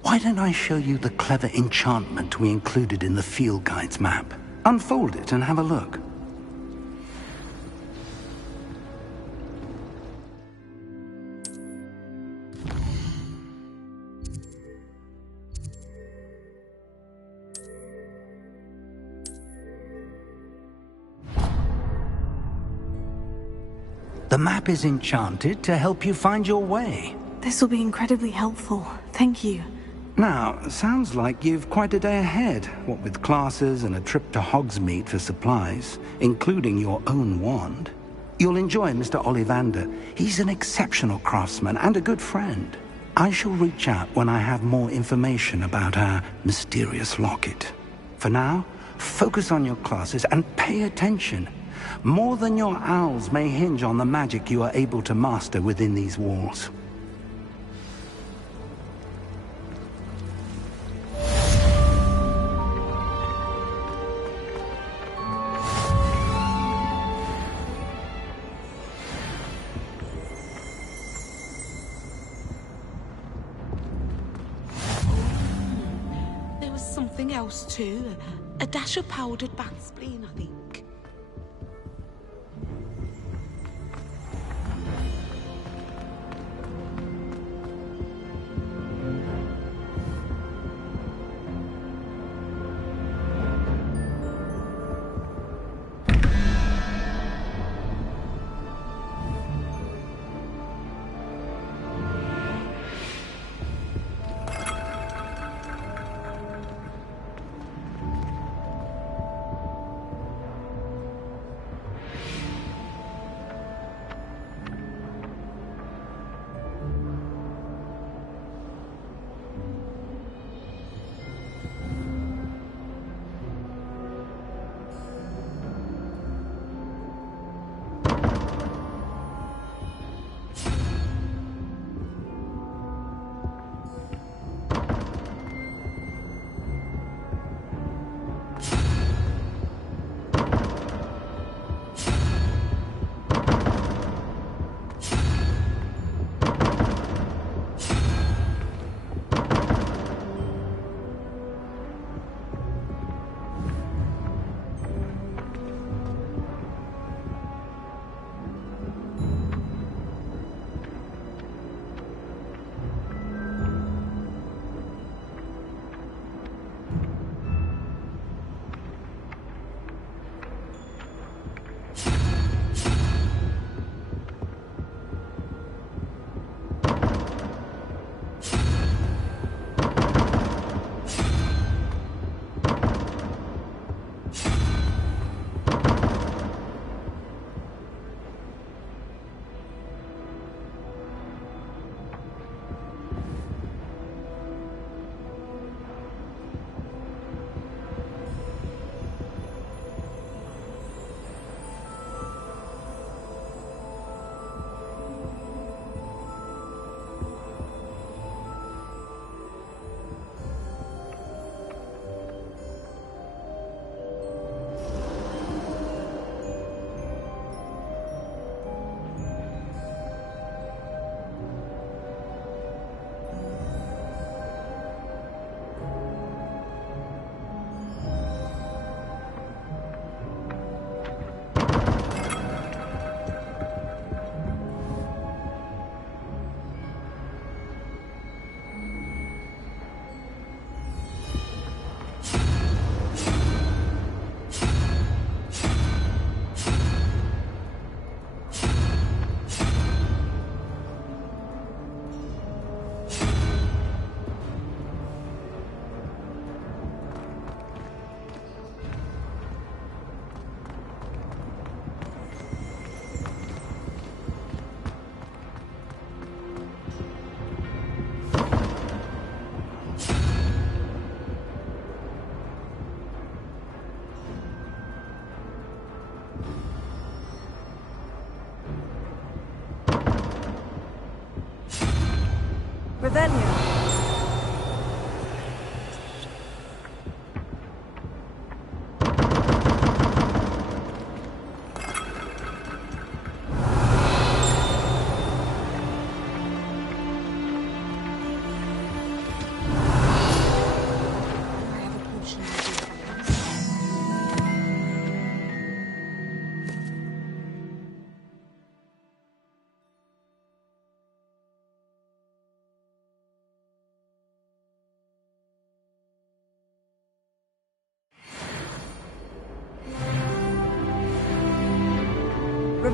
why don't I show you the clever enchantment we included in the field guide's map? Unfold it and have a look. The map is enchanted to help you find your way. This will be incredibly helpful. Thank you. Now, sounds like you've quite a day ahead, what with classes and a trip to Hogsmeade for supplies, including your own wand. You'll enjoy Mr. Ollivander. He's an exceptional craftsman and a good friend. I shall reach out when I have more information about our mysterious locket. For now, focus on your classes and pay attention. More than your owls may hinge on the magic you are able to master within these walls. There was something else too. A dash of powdered bat spleen, I think.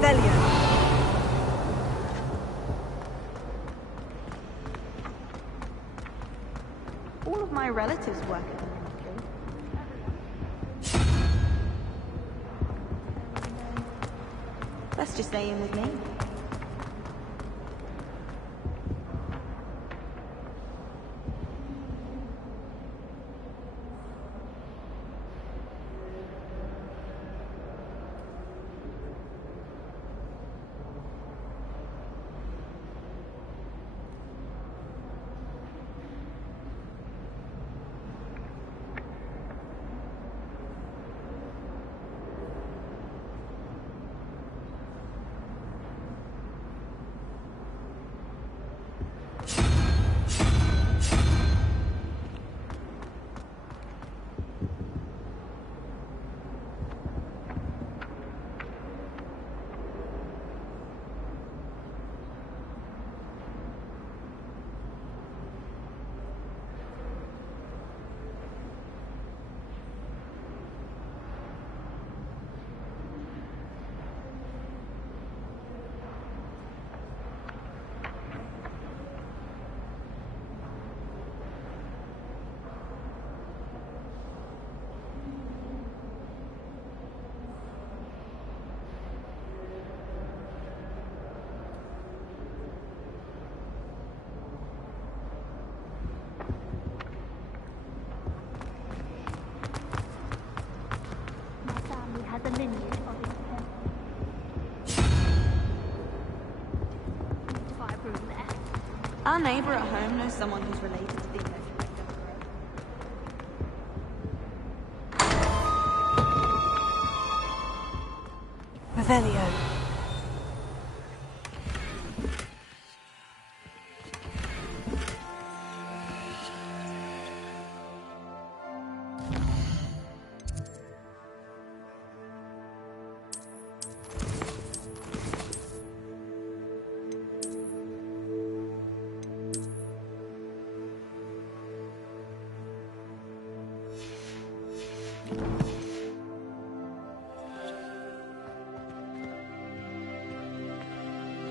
Revelio. All of my relatives work at the ministry. Let's just stay in with me. The lineage of its fire room there. Our neighbor at home knows someone who's related to the Revelio.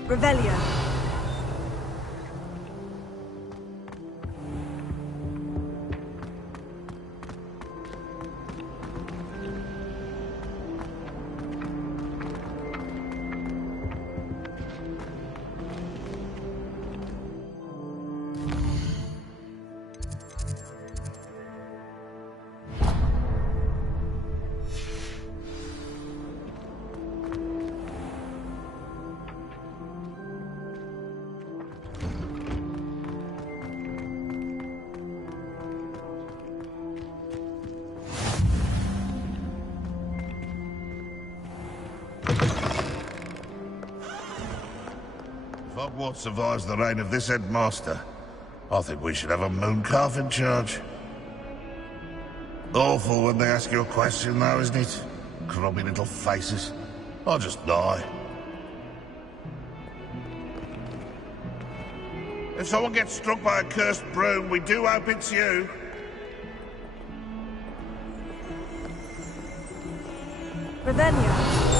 Revelio. If Hogwarts survives the reign of this headmaster, I think we should have a mooncalf in charge. Awful when they ask you a question, though, isn't it? Grubby little faces. I'll just die. If someone gets struck by a cursed broom, we do hope it's you. Revelio.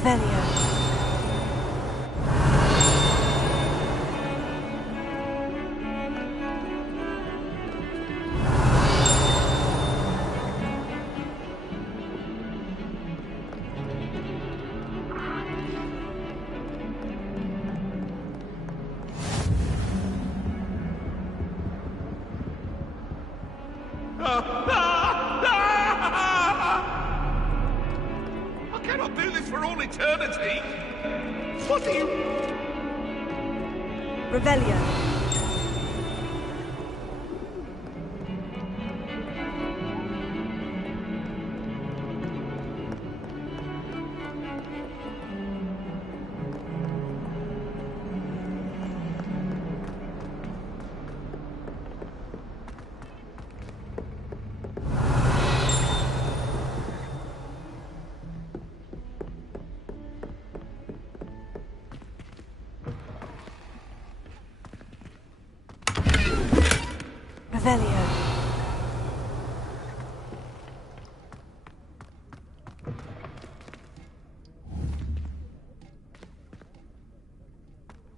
Revelio. I cannot do this for all eternity. What are you... Revelio. Revelio.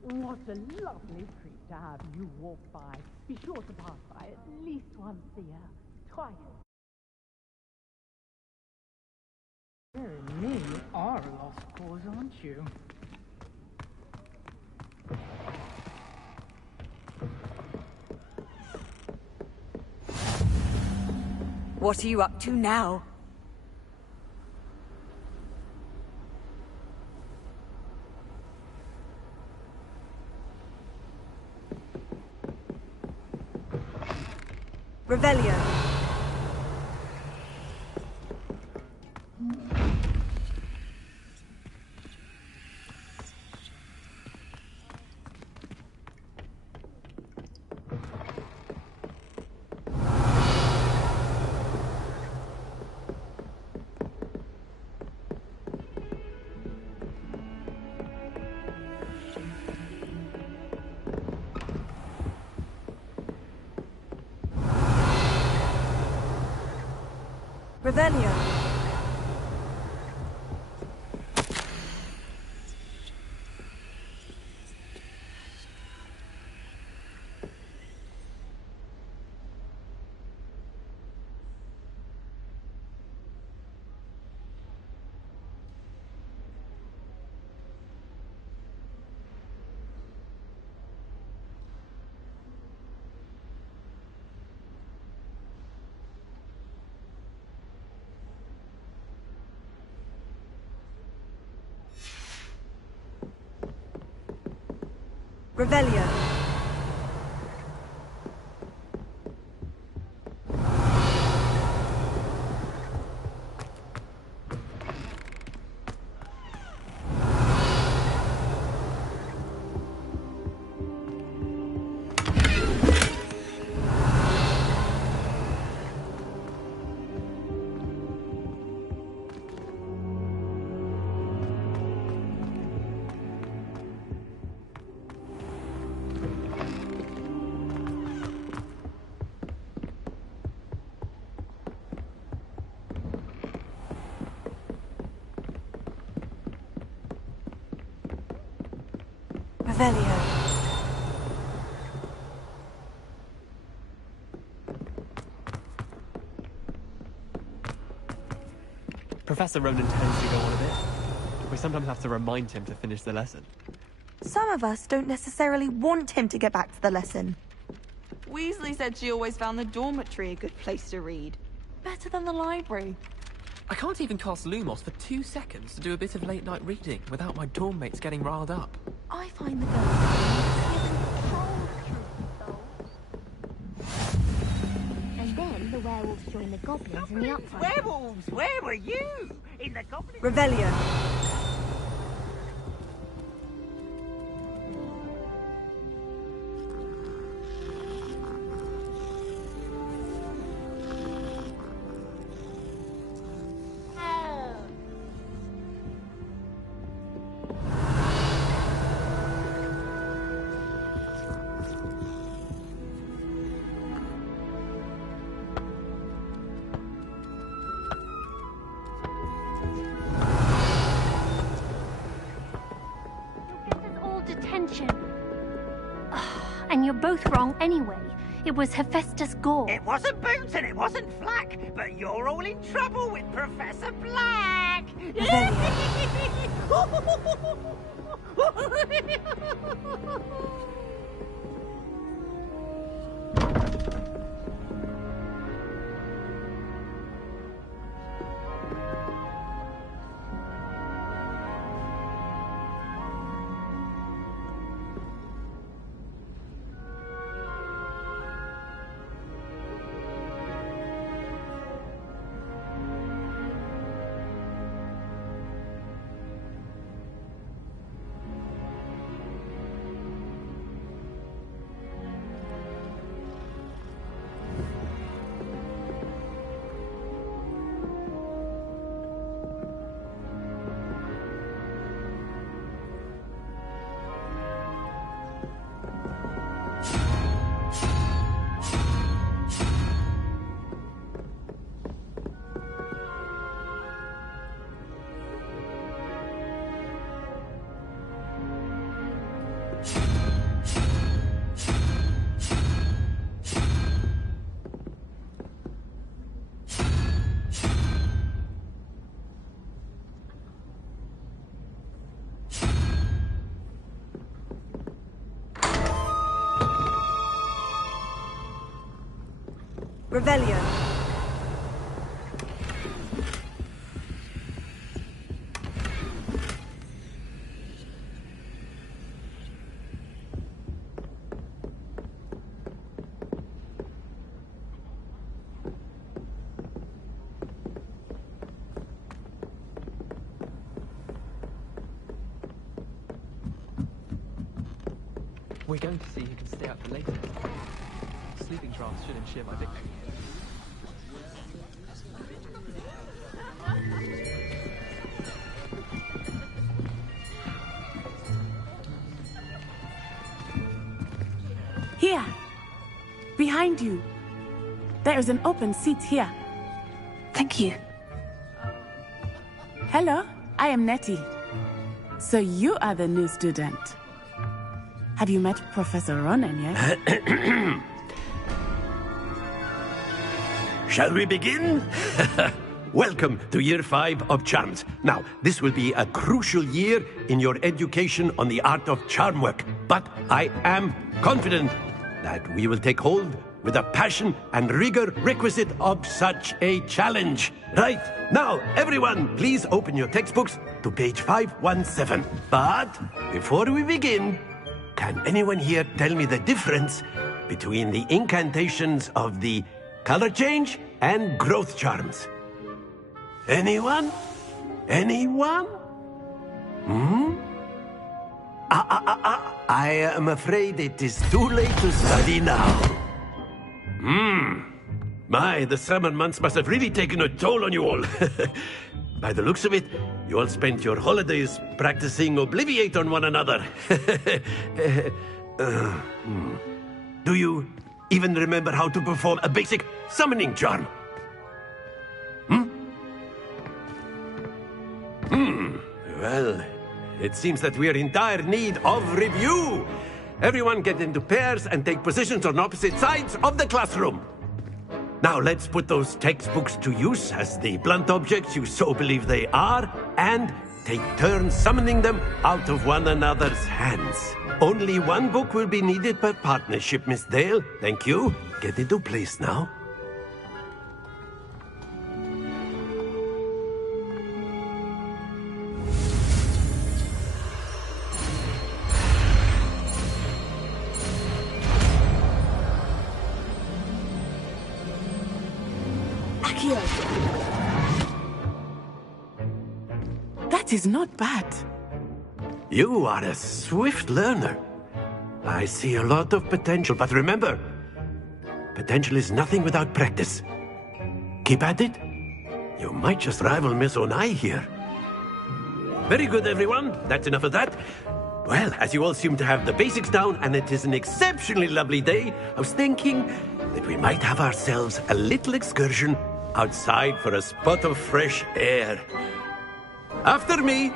What a lovely treat to have you walk by. Be sure to pass by at least once a year. Twice. Dear me, you are a lost cause, aren't you? What are you up to now? Revelio. Revelio. Revelio. Revelio. Professor Ronan tends to go on a bit. We sometimes have to remind him to finish the lesson. Some of us don't necessarily want him to get back to the lesson. Weasley said she always found the dormitory a good place to read. Better than the library. I can't even cast Lumos for 2 seconds to do a bit of late night reading without my dorm mates getting riled up. I find the girls And then the werewolves join the goblins in the uproar. Werewolves! Where were you? In the goblin... Revelio. you're both wrong anyway. It was Hephaestus Gore. It wasn't Boots and it wasn't Flack, but you're all in trouble with Professor Black! Revelio. We're going to see who can stay up for later. Sleeping drafts should ensure my victory. Here! Behind you! There is an open seat here. Thank you. Hello, I am Nettie. So you are the new student. Have you met Professor Ronan yet? Shall we begin? Welcome to Year 5 of Charms. Now, this will be a crucial year in your education on the art of charm work, but I am confident that we will take hold with the passion and rigor requisite of such a challenge. Right, now, everyone, please open your textbooks to page 517. But before we begin, can anyone here tell me the difference between the incantations of the color change and growth charms? Anyone? Anyone? I am afraid it is too late to study now. My, the summer months must have really taken a toll on you all. By the looks of it, you all spent your holidays practicing Obliviate on one another. Do you even remember how to perform a basic summoning charm? Well, it seems that we are in dire need of review. Everyone get into pairs and take positions on opposite sides of the classroom. Now let's put those textbooks to use as the blunt objects you so believe they are, and take turns summoning them out of one another's hands. Only one book will be needed per partnership, Miss Dale. Thank you. Get into place now. That is not bad. You are a swift learner. I see a lot of potential, but remember, potential is nothing without practice. Keep at it. You might just rival Miss Onai here. Very good, everyone. That's enough of that. Well, as you all seem to have the basics down, and it is an exceptionally lovely day, I was thinking that we might have ourselves a little excursion outside for a spot of fresh air. After me!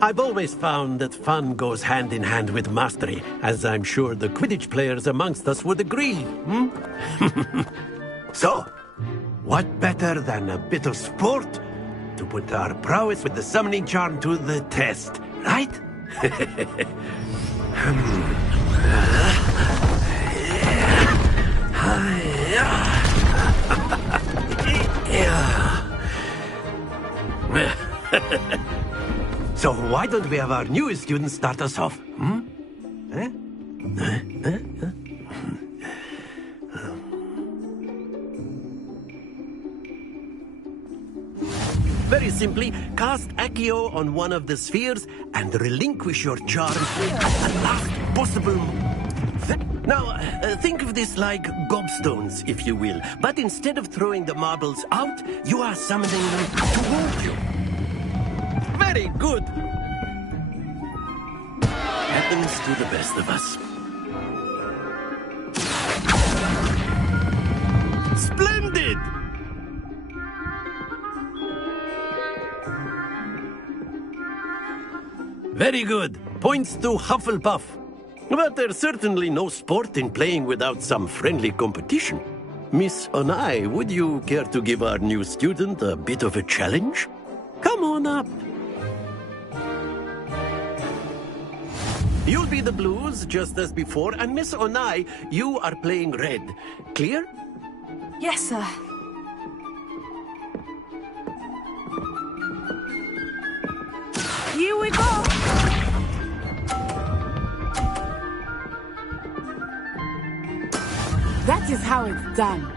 I've always found that fun goes hand in hand with mastery, as I'm sure the Quidditch players amongst us would agree, hmm? So, what better than a bit of sport to put our prowess with the summoning charm to the test, right? So why don't we have our newest student start us off? Hmm? Eh? Very simply, cast Accio on one of the spheres and relinquish your charm at last possible. Now, think of this like gobstones, if you will. But instead of throwing the marbles out, you are summoning them toward you. Very good. Happens to the best of us. Splendid! Very good. Points to Hufflepuff. But there's certainly no sport in playing without some friendly competition. Miss Onai, would you care to give our new student a bit of a challenge? Come on up. You'll be the blues, just as before, and Miss Onai, you are playing red. Clear? Yes, sir. Here we go! That is how it's done.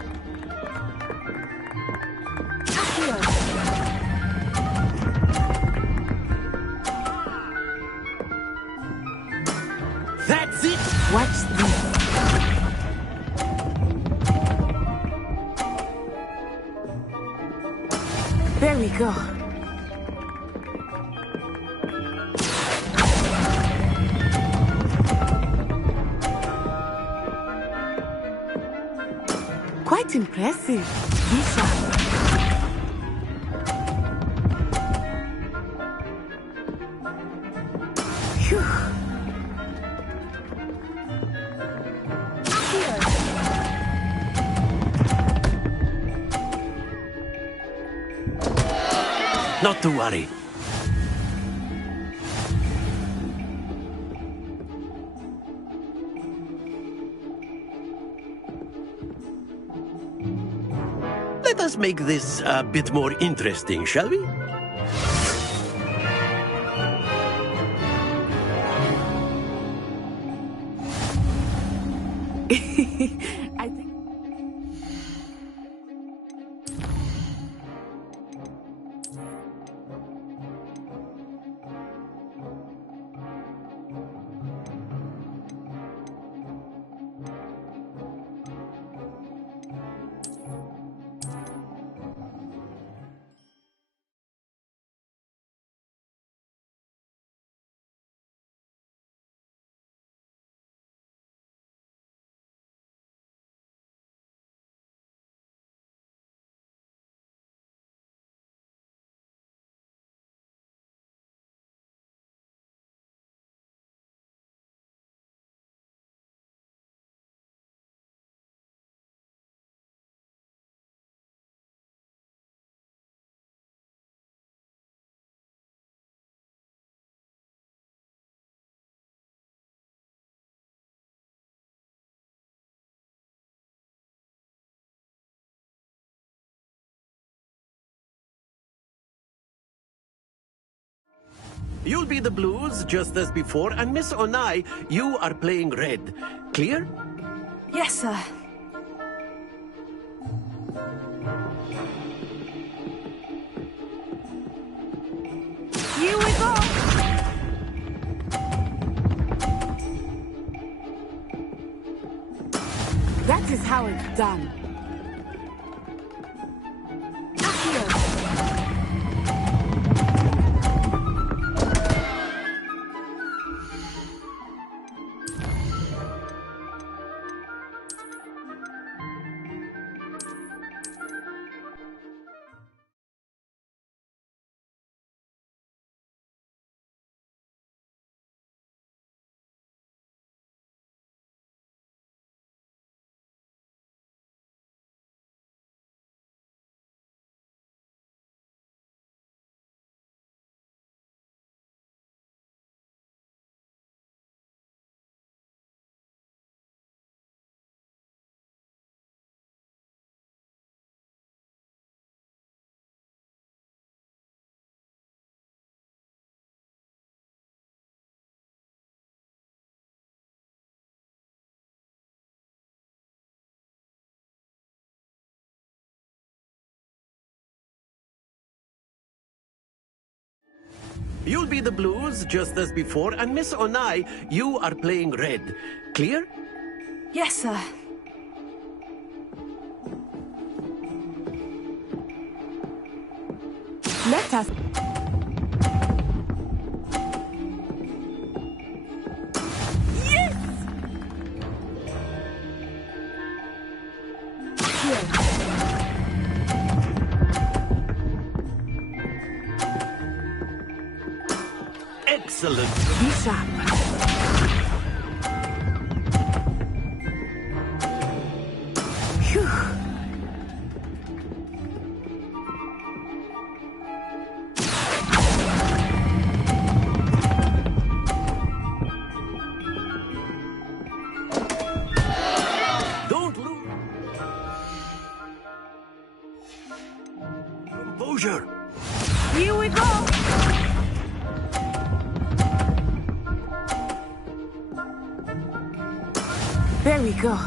That's it! Watch this. There we go. Quite impressive. Lisa. Phew. Not to worry. Let us make this a bit more interesting, shall we? I think... You'll be the blues, just as before, and Miss Onai, you are playing red. Clear? Yes, sir. Here we go! That is how it's done. You'll be the blues, just as before, and Miss Onai, you are playing red. Clear? Yes, sir. Let us... Excellent. Bishop. Phew. Don't lose composure. Here we go. There we go.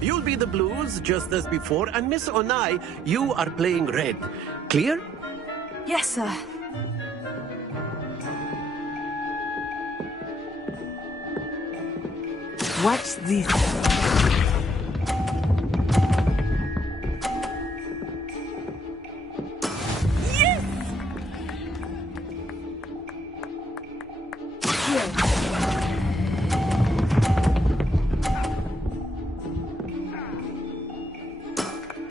You'll be the blues, just as before, and Miss Onai, you are playing red. Clear? Yes, sir. Watch this.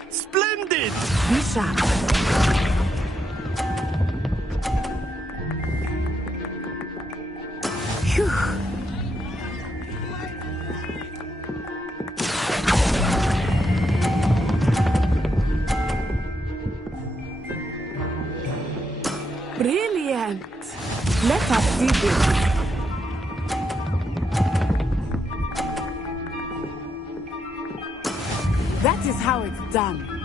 Splendid! Bishop. Phew. Brilliant! Let us see this. That is how it's done.